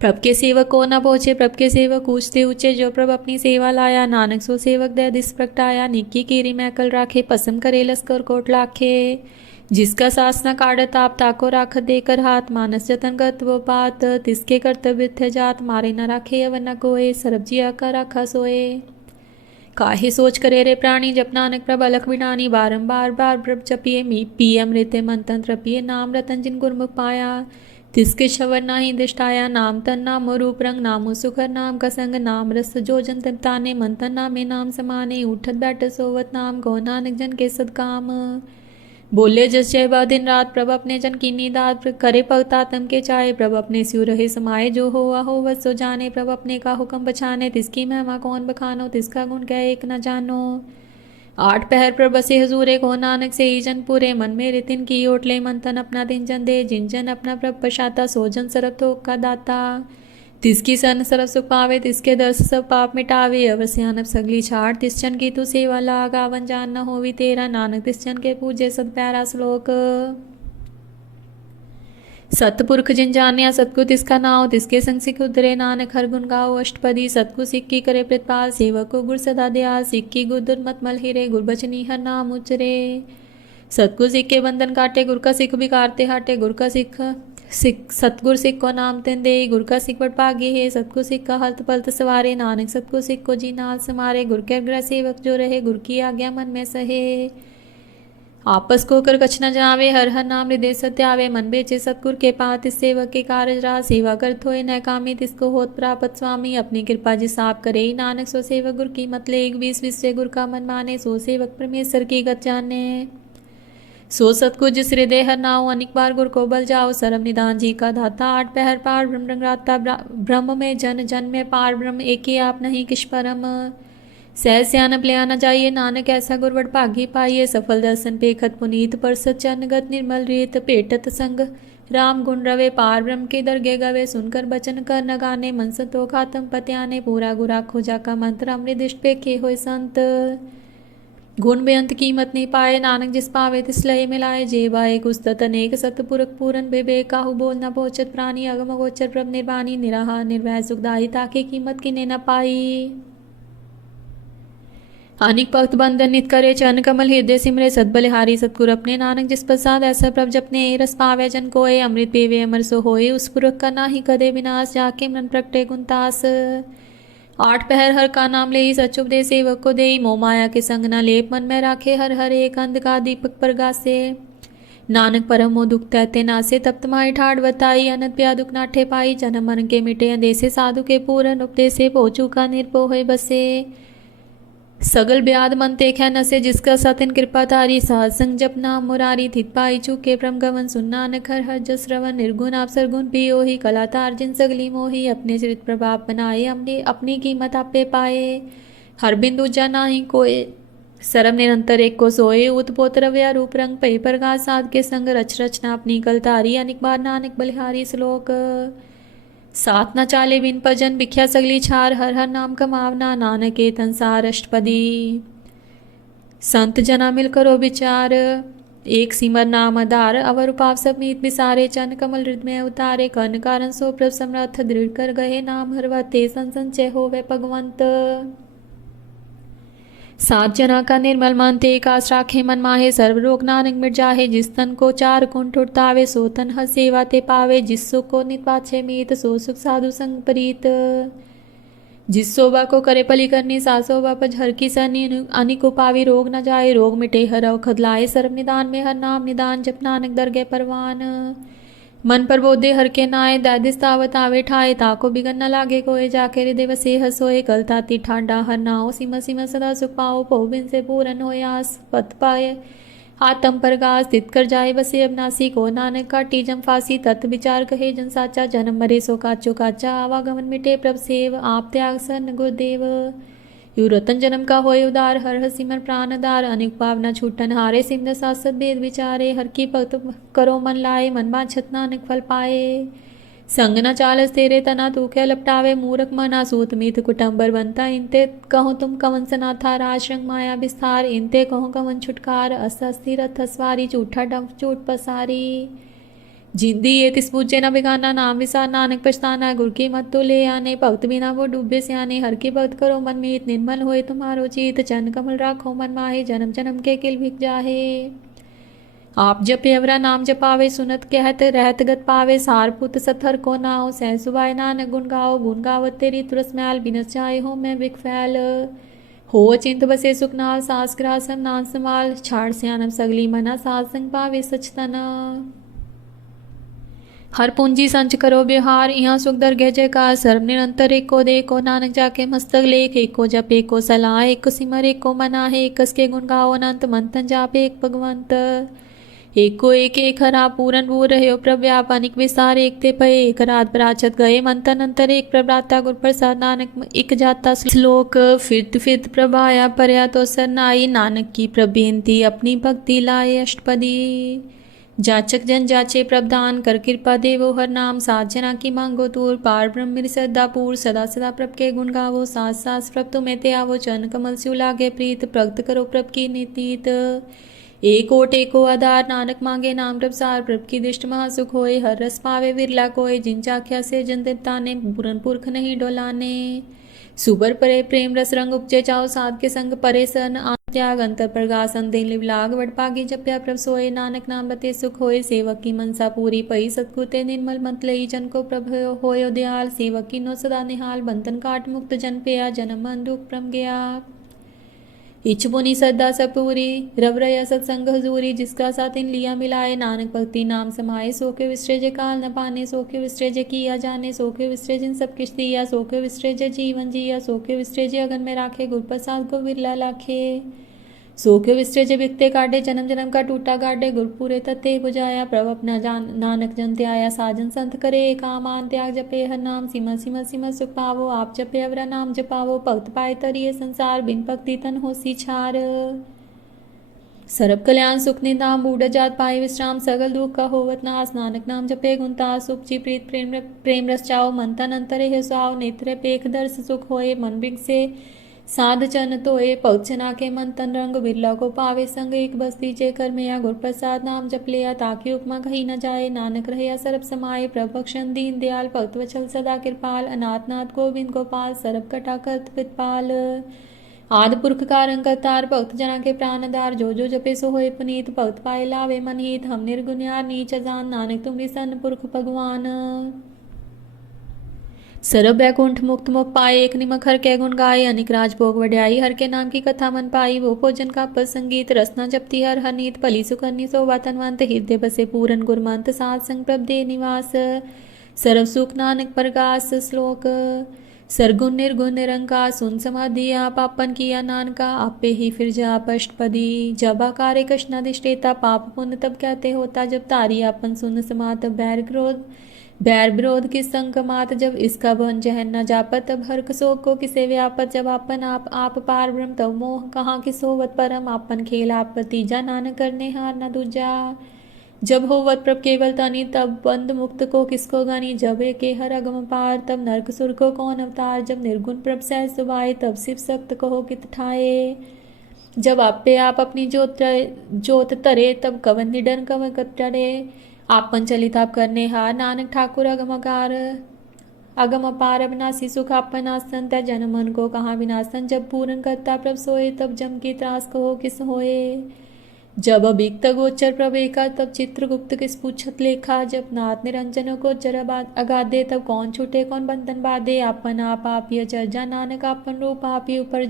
प्रभ के सेवक को न पहुँचे। प्रभ के सेवक ऊंचते ऊंचे। जो प्रभ अपनी सेवा लाया। नानक सो सेवक दया दिस प्रगटाया। निक्की कीरी मैकल राखे। पसम करे लस्कर कोट लाखे। जिसका सास न काढ़त आप ताको राखत देकर हाथ, मानस जतन गत वो पात, तिसके कर्तव्य थे जात, मारे न राखे अवन न कोय, सरब जिया का राखा सोए। काहे सोच करे रे प्राणी, जप नानक प्रभ अलख बिनानी, बारंबार बार प्रभ जपिए, पिए अमृते मन तंत्र पिए, नाम रतन जिन गुरमुख पाया, तिसके शवर नाही दिष्टाया, नाम तन नामो रूप रंग, नामो सुखर नाम का संग, नाम रस जो जन तन ताने, मन तन नामे नाम समाने, उठत बैठ सोवत नाम, गो नानक जन के सदकाम। बोले जस जय बा दिन रात, प्रभ अपने जन की नीदात, करे भगता तम के चाहे, प्रभ अपने स्यु रहे समाये, जो हो हो वत सो जाने, प्रभ अपने का हुक्म बछाने, तिसकी महिमा कौन बखानो, तिसका गुण कह एक न जानो। आठ पहर पर बसे हजूरे, को नानक से ही जन पूरे, मन में रितिन की ओट ले, मन तन अपना दिन जन दे, जिन जन अपना प्रभ पशाता, सो जन सरब थोक का दाता। तिसकी सन सरब सुख पावे, तिसके दर्श सब पाप मिटावे, अवश्यानब सगली छाड़, तिस जन की तू सेवा लाग, आवन जान न होवी तेरा, नानक तिस जन के पूजे सद प्यारा श्लोक। सतपुरख जिन जानिया सतगु तिसका नाव, तिसके संग सिख उतरे, नानक हर गुण गाओ अष्टपदी, सतगु सिख की करे प्रतिपाल, सेवक को गुर सदा दयाल, सिख की गुर दुर्मत मल हिरे, गुर बचनी हर नाम उचरे। सतगुर सिख के बंधन काटे, गुर का सिख बिकारते हाटे, गुर का सिख सतगुर सिख को नाम तेन दे, गुर का सिख बड़ भाग्य है, सतगुर सिख का हल्त पलत सवारे, नानक सतगुर सिख को जी नाल समारे, गुर के अग्रह सेवक जो रहे, गुर की आज्ञा मन में सहे। आपस को कर कछ न जावे, हर हर नाम हृदय सत्यावे, मन बेचे सतगुर के पात, इस सेवक के कारज रहा, सेवा कर थोए न कामी, तिसको होत प्रापत स्वामी, अपनी कृपा जिस आप करे, नानक सो सेवक गुर की मत ले, 21 विश्व गुर का मन माने, सो सेवक परमेश्वर की गत जाने। सो सतगुर जिस हृदय हर नाओ, अनेक बार गुर को बल जाओ, सरम निदान जी का दाता, आठ पहर पार ब्रह्म रंगराता, ब्रह्म में जन जन में पार ब्रह्म, एक ही आप नहीं किश परम। सह स्यानप ले आना जाइए, नानक ऐसा गुरवड़ भागी पाइए, सफल दर्शन पेखत पुनीत, पर सच्चनगत निर्मल रीत, पेटत संग राम गुण रवे, पार ब्रह्म के दरगे गवे, सुनकर बचन कर न गाने, मन संतो खातम पत्याने, पूरा गुरा खोजा का मंत्र, अमृत पे खे होय संत। गुण बेअंत कीमत नहीं पाए, नानक जिस पावे तिस लय मिलाए, जे बाए कुस्तत अनेक सतपुरख पूरन बेबे, काहू बोल न पोचत प्राणी, अगम गोचर प्रभ निर्वाणी, निराहार निर्वय सुखदाई, ताके कीमत किने न पाई। अनिक भक्त बंधन नित करे, चरण कमल हृदय सिमरे, सतबलिहारी सतगुर अपने, नानक जिस प्रसाद ऐसा प्रभ जपने, रस पावे जन कोय, अमृत पीवे अमर सो होए, उस पुरख का नाही कदे विनाश, जाके मन प्रगटे गुणतास। आठ पहर हर का नाम ले, सच उपदेश सेवक को दे, मोह माया के संग न लेप, मन में राखे हर हर एक, अंध का दीपक प्रगासे, नानक परम मोह दुख तैते नासे, तप्त माई ठाड़ बताई, अनंत प्या दुख नाठे पाई, जन्म मरण के मिटे अंदेसे, साधु के पूरन उपदेसे, पोचू का निर्भो होय बसे। सगल ब्याद मन तेख नसे, जिसका सतिन कृपा तारी, साध संग जप नाम मुरारी, थित पाई चूके प्रम गवन, सुन नानक हर हर जस रवन, निर्गुण आप सरगुण पियो ही, कलातार जिन सगली मोही, अपने चरित प्रभाव बनाए, अपनी कीमत आपे पाए, हर बिंदु जाना ही कोय, सरम निरंतर एक को सोए, उत्पोत रव्या रूप रंग पै प्रगास, साध के संग रच रचना अपनी कलतारी, अनिक बार नानक बलिहारी श्लोक। साथ न चाले बिन भजन, बिख्या सगली छार, हर हर नाम कमावना, नानक के तंसार अष्टपदी। संत जना मिल करो विचार, एक सिमर नाम आधार, अवर उपाव सब मीत बिसारे, चन कमल हृदय उतारे, कर्ण कारण सो प्रभ समर्थ, दृढ़ कर गहे नाम हरवते, संचय होवे भगवंत। सात जना का निर्मल मन ते, कास राखे मन माहे, सर्व रोग नानक मिट जाहे, जिस तन को चार कुंठ उठतावे, सो तन हर सेवा ते पावे, जिस सुख को नित पाछे मीत, सो सुख साधु संग प्रीत। जिस सोबा को करे पली करनी, सा सोबा पज हर की सनी, अनिक पावी रोग न जाए, रोग मिटे हर खदलाए, सर्व निदान में हर नाम निदान, जप नानक दरगे परवान। मन पर बोधे हर के नाए, दैदिस तावत आवे ठाए, ताको बिगन न लागे कोय, जाके हृदय वसे हसोए, कल ताती ठाडा हर नाओ, सिम सिम सदा सुख पाओ, पौबिन से पूरन होय आस, पत पाए आतम पर गास, तित कर जाए बसे अबनासी, को नानक काटी जम फांसी, तत् विचार कहे जन साचा, जन्म मरे सो काचो काचा, आवागमन मिटे प्रभ सेव, आप त्याग सन गुरुदेव। यू रतन जन्म का होय उदार, हर हर सिमर प्राणदार, अनेक पावना छूटन हारे, सिमर सासत भेद विचारे, हर की भक्त करो मन लाए, मन बांछत नानक फल पाए। संग न चालस तेरे तना, तू क्या लपटावे, मूरख मना सूत मीत कुटुंबर बनता, इनते कहो तुम कवन सना था, राज रंग माया विस्तार, इनते कहो कवन छुटकार, अस्ति रथ सवारी, झूठा डंफ झूठ पसारी। जिंदी ये तिस पूजे न बिगाना, नाम विसार नानक पछताना, गुर की मत तो ले आने, भक्त बिना वो डूबे सियाने, हर की भक्त करो मन मीत, निर्मल होए तुम्हारो जीत, चन कमल राखो मन माहे, जन्म जन्म के किल भिक जाहे। आप जपे अवरा नाम जपावे सुनत कहत रहत गत पावे सार पुत सथर को नाओ सह सुबाय नानक गुण गावत तेरी तुरस मैल बिनस जाए हो मैं बिक फैल हो चिंत बसे सुखनाल सास ग्रासन नान संभाल छाड़ स्यानम सगली मना सास संग पावे सचतना हर पूंजी संच करो व्यवहार यहाँ सुख दर गह जयकार सर्व निरंतर एक को देखो नानक जाके मस्तक लेख एक को जप एक को सलाह एक को सिमर एक को मना है एक के गुण गाओ अनंत मंथन जाप एक भगवंत एक को एक हरा पूरन भू रहे प्रव्याप अनिक विसार एक ते पय एक रात पराचत गए मंथन अंतर एक प्रभ्राता गुर प्रसाद नानक एक जाता श्लोक फिरत प्रभाया परया तो सरनाई नानक की प्रबेनती अपनी भक्ति लाए अष्टपदी जाचक जन जाचे प्रभदान कर कृपा देवो हर नाम सात जना की मांगो तूर पार ब्रह्म सदापूर सदा सदा प्रभ के गुण गावो सास सास प्रभ तुम्हें ते आवो चरण कमल स्यु लागे प्रीत प्रगट करो प्रभ की नीतीत एक ओट एको आधार नानक मांगे नाम प्रभ सार प्रभ की दृष्ट महासुख होए हर रस पावे विरला कोय जिन चाख्या से जन ताने पुरन पुरख नहीं डोलाने सुबर परे प्रेम रस रंग उपजे चाओ साध के संग परे सन त्याग अंतर प्रगासन दिन लिवलाग वडपागी जप्या प्रभ सोए नानक नाम बते सुख होए सेवक की मनसा पूरी पई सतकुते निर्मल मंत लई जन को प्रभ होयो दयाल सेवक की नो सदा निहाल बंधन काट मुक्त जन पेया जन्म मन दुख प्रम गया इच्छ पुनि श्रद्धा सपूरी रव रया सत्संग हजूरी जिसका साथ इन लिया मिलाए नानक भक्ति नाम समाये सो के विसृज काल न पाने सो के विसृज किया जाने सो के विसृज इन सब किश दिया सो के विसृज जीवन जिया सो के विसृज अगन में राखे गुर प्रसाद को विरला लाखे सो के विसृज बिकते काटे जन्म जन्म का टूटा गाडे गुरपुरे तत्ते बुझाया प्रभ अपना जान नानक जन त्याया साजन संत करे कामान त्याग जपे हर नाम सिमर सिमर सिमर सुख पावो आप जपे अवरा नाम जपावो भक्त पाए तरिये संसार बिन भक्ति तन होसी छार सरब कल्याण सुख निदाम बूढ़ जात पाए विश्राम सगल दुख का होवत नाश नानक नाम जपे गुणता सुख जी प्रीत प्रेम रस चाओ मन तन अंतरे है सुहाव नेत्र पेख दर्श सुख होए मन बिग से साध चन तोए पौचना के मन तन रंग बिरला को पावे संग एक बस्ती चे कर में या गुर प्रसाद नाम जप लिया ताकि उपमा कही न जाए नानक रहिया सरब समाये प्रभक्षण दीन दयाल भक्त वचल सदा कृपाल अनाथनाथ गोविंद गोपाल सरब कटा कत पितपाल आद पुरख कारंग करतार भक्त जना के प्राणदार जो जपे सो होए पुनीत भक्त पाए लावे मनहित हम निर्गुण्यार नीच जान नानक तुम सन पुरख भगवान सरब बैकुंठ मुक्त मुख पाए एक निमक हर के गुण गाए अनिक राजभोग वड्याई हर के नाम की कथा मन पाई वो भोजन का पद संगीत रसना जपती हर हनीत पली सुकन्नी शोभा तनवंत हृदय बसे पूरन गुरमंत सात संग प्रभ दे निवास सर्व सुख नानक प्रकाश श्लोक सरगुण निर्गुण निरंकार सुन समाधि आप आपन किया नानका आपे ही फिर जा अष्टपदी जब आकारे कृष्णाधिष्ठेता पाप पुण्य तब कहते होता जब तारी आपन सुन समात बैर विरोध किस संग मात जब इसका बन जहन न जापत तब हर शोक को किसे व्यापत जब आपन आप पार ब्रह्म तब मोह कहाँ किस होवत परम आपन खेल आप तीजा नानक करने हार न दूजा जब होवत प्रभ केवल तनी तब बंद मुक्त को किसको गानी जब के हर अगम पार तब नरक सुर को कौन अवतार जब निर्गुण प्रभ सहज सुभाए तब शिव सक्त कहो कित ठाए जब आपे आप अपनी जोत तरे तब कवन निडन कवन कटरे आपन चलित आप करने हार नानक ठाकुर अगम अपार अविनाशी सुख आपन आसन तय जन मन को कहाँ विनाशन जब पूर्ण करता प्रभ सोए तब जम की त्रास कहो किस होए जब अभिक्त गोचर प्रवेका तब चित्रगुप्त किस पूछत लेखा जब नाथ निरंजन को जरब अगाधे तब कौन छूटे कौन बंधन बाधे आपन आप ये चर्जा नानक आपन रूप आप ही ऊपर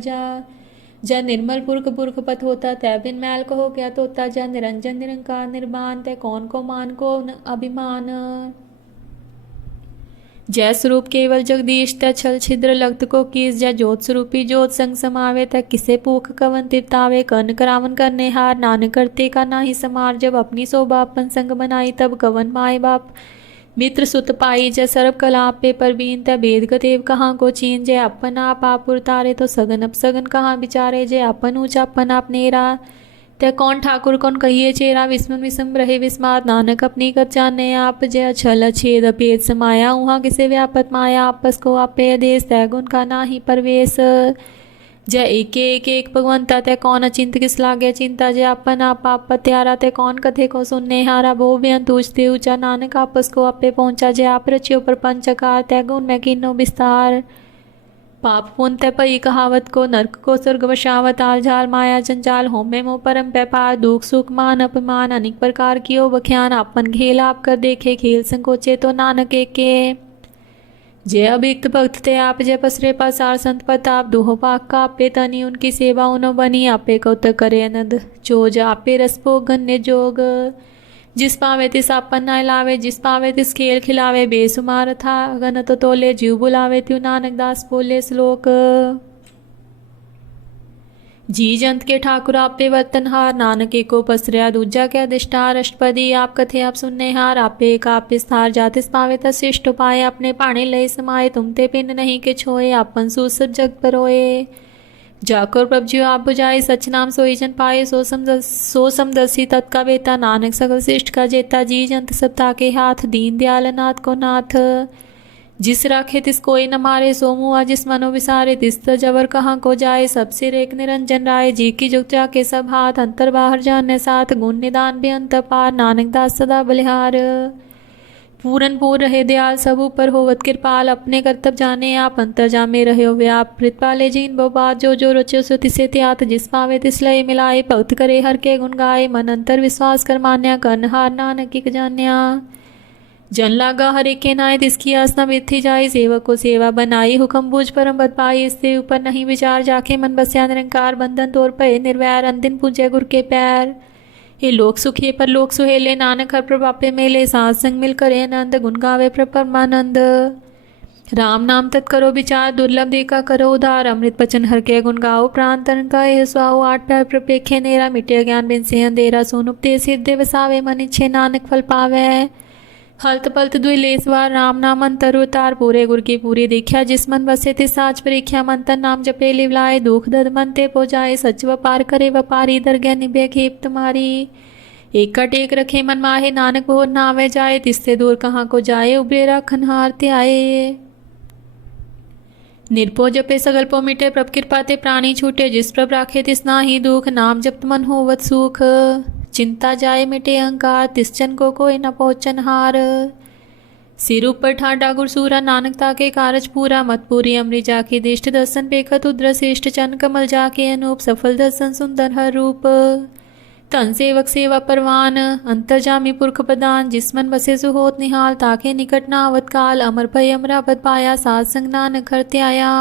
जा निर्मल पुरख पुरख पथ होता तय बिन मैल कहो क्या तोता जा निरंजन निरंकार निर्बान तय कौन को मान को अभिमान जय स्वरूप केवल जगदीश तय छल छिद्र लग्त को कीस जय ज्योत स्वरूपी ज्योत संग समावे तय किसे पूख कवन तिरतावे कर्ण करावन करने हार नानक करते का नाही समार जब अपनी शोभा अपन संग बनाई तब कवन माए बाप मित्र सुत पाई जय सरब कला पे परवीन तय वेद गदेव कहाँ को छीन जय अपन आप उतारे तो सगन अप सगन कहाँ बिचारे जय अपन ऊंचा अपन आप नेरा तय कौन ठाकुर कौन कहिए चेरा विस्म विषम रहे विस्मात नानक अपनी कत जाने आप जय छल छेद अपेद समाया उहाँ किसे व्यापत माया आपस को आपे देश तय गुण का नाही परवेश जय एक भगवंता तय कौन अचिंत किस लागे चिंता जय अपन आप त्यारा तय कौन कथे को सुनने हारा भो बेअंतूजते ऊंचा नानक आपस को आपे पहुंचा जय आप रचियो पर पंचकार तय गुण में किन्नो विस्तार पाप पुण्य पई कहावत को, नरक को स्वर्ग वशावत, आल झाल माया जंजाल, होमे मोह परम व्यापार, दुख सुख मान अपमान, अनेक प्रकार कियो बख्यान, आपन खेल आप कर देखे, खेल संकोचे तो नानक एके। जय अभिक्त भक्त ते आप, जय पसरे पासार संत प्रताप, दोहो पाक का आपे तनी, उनकी सेवा उनो बनी, आपे कौतक करे अनंद चोज, आपे रसभोग गन्य जोग। जिस पावे तिस आपन नाय लावे, जिस पावे तिस खेल खिलावे, बेसुमार था गन तो तोले, जीव बुलावे त्यू नानक दास बोले श्लोक। जी जंत के ठाकुर आपे वर्तनहार, नानक एको पसरया दूजा के अधिष्ठार, अष्टपदी आप कथे आप सुनने हार, आपे एक आप स्थार, जातिस पावे तशिष्ट उपाय, अपने पाणी लय समाये, तुम ते पिंड नहीं के छोए, आपन सुसब जग परोए। जाकर प्रभ जी आप बुझाए, सच नाम सोई जन पाए, सो समदसी तत्का बेता, नानक सकल शिष्ट का जेता, जी जंत सब ताके हाथ, दीन दयाल नाथ को नाथ। जिस राखे तिस कोई न मारे, सो मुआ जिस मनो विसारे, तिस त जबर कहाँ को जाए, सब सिर एक निरंजन राय, जी की जुग जाके सब हाथ, अंतर बाहर जानने साथ, गुण निदान बेअंत पार, नानक दास सदा बलिहार। पूरन पूर रहे दयाल, सब ऊपर होवत कृपाल, अपने कर्तव्य जाने आप, अंतर जामे रहे हो व्याप, प्रितपाले जीन बात, जो जो रचो सो तिसे त्यात, जिस पावे तिस लय मिलाए, भक्त करे हर के गुण गाए, मन अंतर विश्वास कर मान्या, करनहार नानक की जान्या। जन लागा हरे के नाय, तिसकी आसना मिथी जाए, सेवक को सेवा बनाई, हुक्म बूझ परम बद पाई, इससे ऊपर नहीं विचार, जाके मन बस्या निरंकार, बंधन तोड़ पए निर्वैर, अंदिन पूजे गुर के पैर। ये लोक सुखी पर लोक सुहेले, नानक हर प्रभापे मेले, सात संग मिल करे आनंद, गुण गावे परमानंद। राम नाम तत् करो विचार, दुर्लभ देखा करो उधार, अमृत बचन हर के गुण गाओ, प्राण तन का यह स्वाओ, आठ पैर प्रपेखे नेरा, मिटे ज्ञान बिन से अंधेरा, सोनुपते सिद्धे वसावे, मन इच्छे नानक फल पावे। हल्त पलत दुई लेसवार, राम नाम अंतर उतार, पूरे गुर की पूरी दीख्या, जिस मन बसे ते साच परीख्या, मंतन नाम जपे लिवलाए, दुख दर्द मन ते पो जाए, सच व्यापार करे व्यापारी, दरगह निभे खेप तुम्हारी। एक का टेक रखे मन माहे, नानक भोर नावे जाए, तिससे दूर कहाँ को जाए, उबरे राखन हारते आए। निर्भो जपे सगल पो मिटे, प्रभ कृपा ते प्राणी छूटे, जिस प्रभ राखे तिस नाहि दुख, नाम जपत मन होवत सुख। चिंता जाए मिटे अहंकार, तिस जन को कोई न पहुँचन हार। सिर ऊपर ठाडा गुरसूरा, नानक ताके कारज पूरा, मत पूरी अमृत जाके दिष्ट, दर्शन पेखत उद्र श्रेष्ठ, चन कमल जाके अनूप, सफल दर्शन सुंदर हर रूप। तन सेवक सेवा परवान, अंतर्जामी पुरख प्रदान, जिस मन बसे सुहोत निहाल, ताके निकट न आवत काल, अमर भय अमरापद पाया, सात संग नानक हरते आया।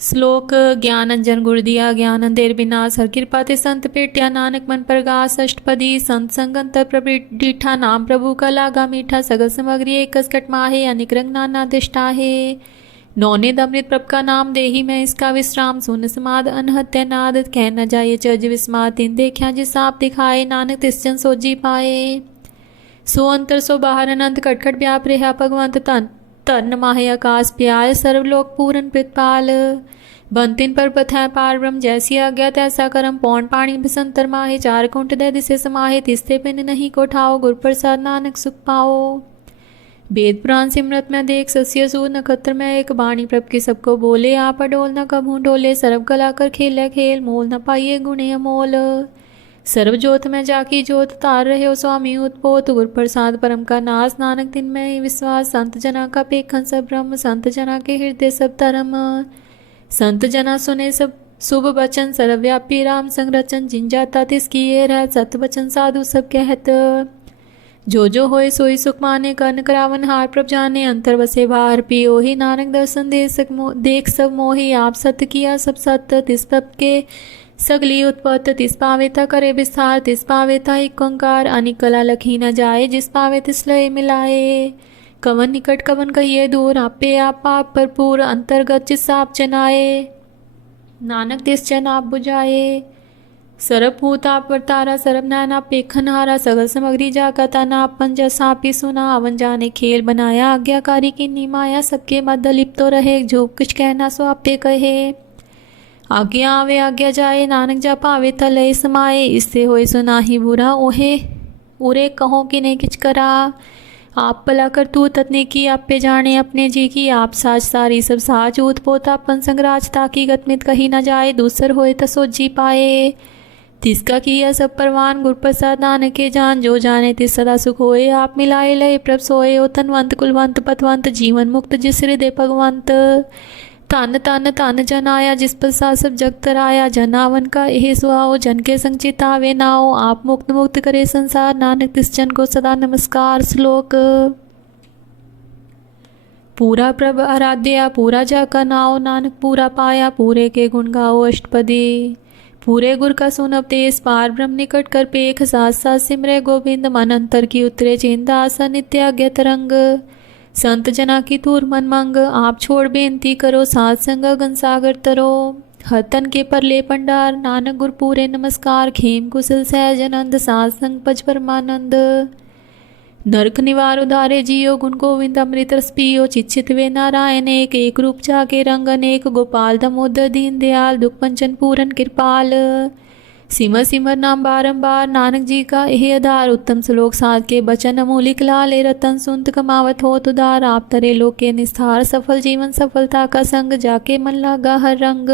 श्लोक। ज्ञान अंजन गुर दिया, ज्ञान अंधेर विनाश, हर कृपा ते संत पेट्या, नानक मन प्रगास। अष्टपदी संत संग अंतर प्रभु डीठा, नाम प्रभु का लागा मीठा, सगल समग्री एकस कट माहे, अनिक रंग नाना दिष्टा है। नौने दमृत प्रभ का नाम देही मैं, इसका विश्राम, सुन समाद अनहत्य नाद, कह न जाए चज विस्मात, तीन देखा जिस आप दिखाए, नानक तिस जन सोजी पाए। सो अंतर सो बाहर अनंत, कटखट व्याप रहा भगवंत, तन तन माहे आकाश प्याय, सर्वलोक पूरन प्रतिपाल। बंतिन पर पथै पार ब्रह्म, जैसी आज्ञा तैसा करम, पौन पाणी बसंतर माहे, चार कुंट दे दिसे समाहे, तिस्ते पिन नहीं को ठाओ, गुर प्रसाद नानक सुख पाओ। वेद पुराण सिमरत में देख, सस्य सूर नक्षत्र में एक बाणी, प्रभ की सबको बोले, आप अडोल न कभू डोले, सर्व कला कर खेले खेल, मोल न पाइए गुणे अमोल। सर्व जोत में जाकी जोत, तार रहे हो स्वामी उत्पोत, गुर प्रसाद परम का नाश, नानक दिन में ही विश्वास, संत जना का पेखन सब ब्रह्म, संत जना के हृदय सब धर्म। संत जना सुने सब शुभ वचन, सर्वव्यापी राम संग रचन, जिन जाता तिसकी ये रह, सत वचन साधु सब कहत। जो जो होए सोई सुख माने, कर्ण करावन हार प्रभ जाने, अंतर बसे बाहर पियो ही, नानक दर्शन देख सब मोही, आप सत्य किया सब सत्य, तिस प्रभ के सगली उत्पत्त, तिस पावेता करे विस्तार, तिस पावेता एक ओंकार, अनिक कला लखी न जाए, जिस पावे तिस लय मिलाए। कवन निकट कवन कहिए दूर, आपे आप पाप भरपूर, अंतर्गत जिस आप जनाए, नानक तिस जन आप बुझाए। सर्वभूत आप वर्तारा, सर्व नैन आप पेखन हारा, सगल समग्री जाका तना, अपन जैसा आप ही सुना, अवन जाने खेल बनाया, आज्ञाकारी की नीमाया, सबके मध्य लिप्त तो रहे, जो कुछ कहना सो आपे कहे। आज्ञा आवे आज्ञा जाए, नानक जा पावे तलय समाये, इससे होए सुना ही बुरा, ओहे उरे कहो कि ने किच करा। आप भला कर तू ततने की, आप पे जाने अपने जी की, आप साज सारी सब साज, ऊत पोता अपन संगराज, ताकि गतमित कही न जाए, दूसर होए तसो जी पाए। तिसका किया सब परवान गुर प्रसाद नानक के जान, जो जाने तिस सदा सुख होए। आप मिलाए लय प्रभ सोए, ओ तनवंत कुलवंत पतवंत, जीवन मुक्त जिस हृदय भगवंत। तन तन तन जन आया, जिस प्रसाद सब जग तराया। जनावन का यह सुहाओ, जन के संग चितावे नाओ। आप मुक्त मुक्त करे संसार, नानक तिस जन को सदा नमस्कार। श्लोक। पूरा प्रभ आराध्या, पूरा जाका नाओ। नानक पूरा पाया, पूरे के गुण गाओ अष्टपदी। पूरे गुर का सुनब तेज, पार ब्रह्म निकट कर पेख। साथ साथ सिमरे गोविंद, मन अंतर की उतरे चिंता। आसा नित्य आज्ञा तरंग, संत जना की तूर मन मंग। आप छोड़ बेनती करो, सात संग गन सागर तरो। हतन के पर ले पंडार, नानक गुर पूरे नमस्कार। खेम कुशल सहजनंद, सात संग पज परमानंद। नरक निवार उदारे जियो, गुण गोविंद अमृत रस पियो। चित वे नारायण एक रूप जाके रंग अनेक। गोपाल दामोदर दीन दयाल, दुख पंचन पूरन कृपाल। सिमर सिमर नाम बारंबार, नानक जी का यह आधार। उत्तम श्लोक साध के बचन अमूलिक लाले। रतन सुनत कमावत हो तुदार, आप तरे लोक के निस्तार। सफल जीवन सफलता का संग, जाके मन लागा हर रंग।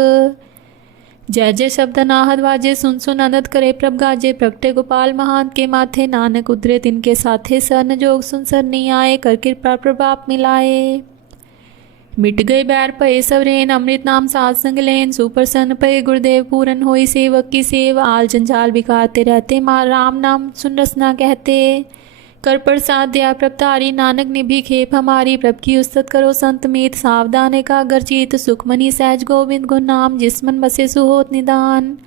जय जय शब्द नाहद वाजे, सुन सुन आनंद करे प्रभ गाजे। प्रगटे गोपाल महान के माथे, नानक उतरे तिनके साथे। सरन जोग सुन सर नहीं आए, कर कृपा प्रभाप मिलाए। मिट गए बैर पए सवरेन, अमृत नाम साध संग लेन। सुप्रसन्न पए गुरुदेव, पूरन होई सेवक की सेव। आल जंजाल बिकारते रहते, माँ राम नाम सुन रसना कहते। कर प्रसाद दया प्रभतारी, नानक निभि खेप हमारी। प्रभ की उस्तत करो संत मीत, सावधान एकाग्र चित। सुखमनी सहज गोविंद गुण नाम, जिस मन बसे सुहोत निदान।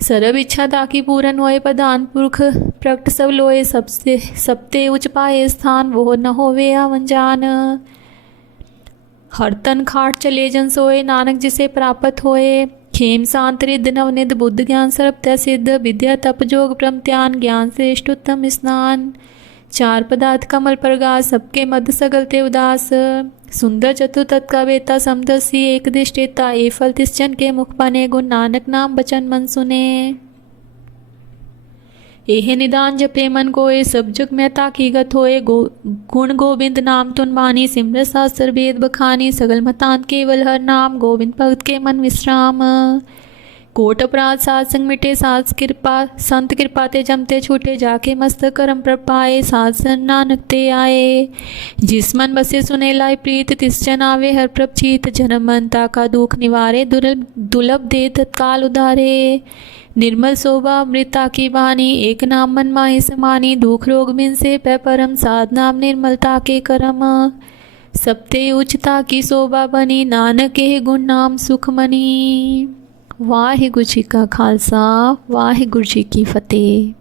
सरब इच्छा ताकि पूरन होए, प्रधान पुरख प्रकट सब लोए। सबते उच्च पाए स्थान, वो न होवे आवन जान। हर तन खाट चले जन सोए, नानक जिसे प्राप्त होए। खेम शांत रिद्ध नवनिध, बुद्ध ज्ञान सर्व तै सिद्ध। विद्या तप जोग ब्रह्म ध्यान, ज्ञान श्रेष्ठ उत्तम स्नान। चार पदार्थ कमल प्रगास, सबके मध्य सगलते उदास। सुंदर चतु तत्का वेता, समदसी एक दिष्टेता। ए फल तिस जन के मुख बने, गुण नानक नाम बचन मन सुने। एह निदान जपे मन कोय, सब जग में ताकी गत होए। गुण गोविंद नाम तुन बानी, सिमरत शास्त्र वेद बखानी। सगल मतांत केवल हर नाम, गोविंद भक्त के मन विश्राम। कोट अपराध साध संग मिटे, साध कृपा संत कृपा ते जमते छूटे। जाके मस्तक करम प्रभ पाए, साध सन नानक ते आए। जिस मन बसे सुने लाई प्रीत, तिस जन आवे हर प्रभ चीत। जन्म मनता का दुख निवारे, दुर्लभ दे तत्काल उदारे। निर्मल शोभा अमृता की वाणी, एक नाम मन माहि समानी। दुख रोग बिन से पै परम, साध नाम निर्मलता के करम। सबते उच्चता की शोभा बनी, नानक के गुण नाम सुखमनी। वाहिगुरु जी का खालसा, वाहिगुरु जी की फतेह।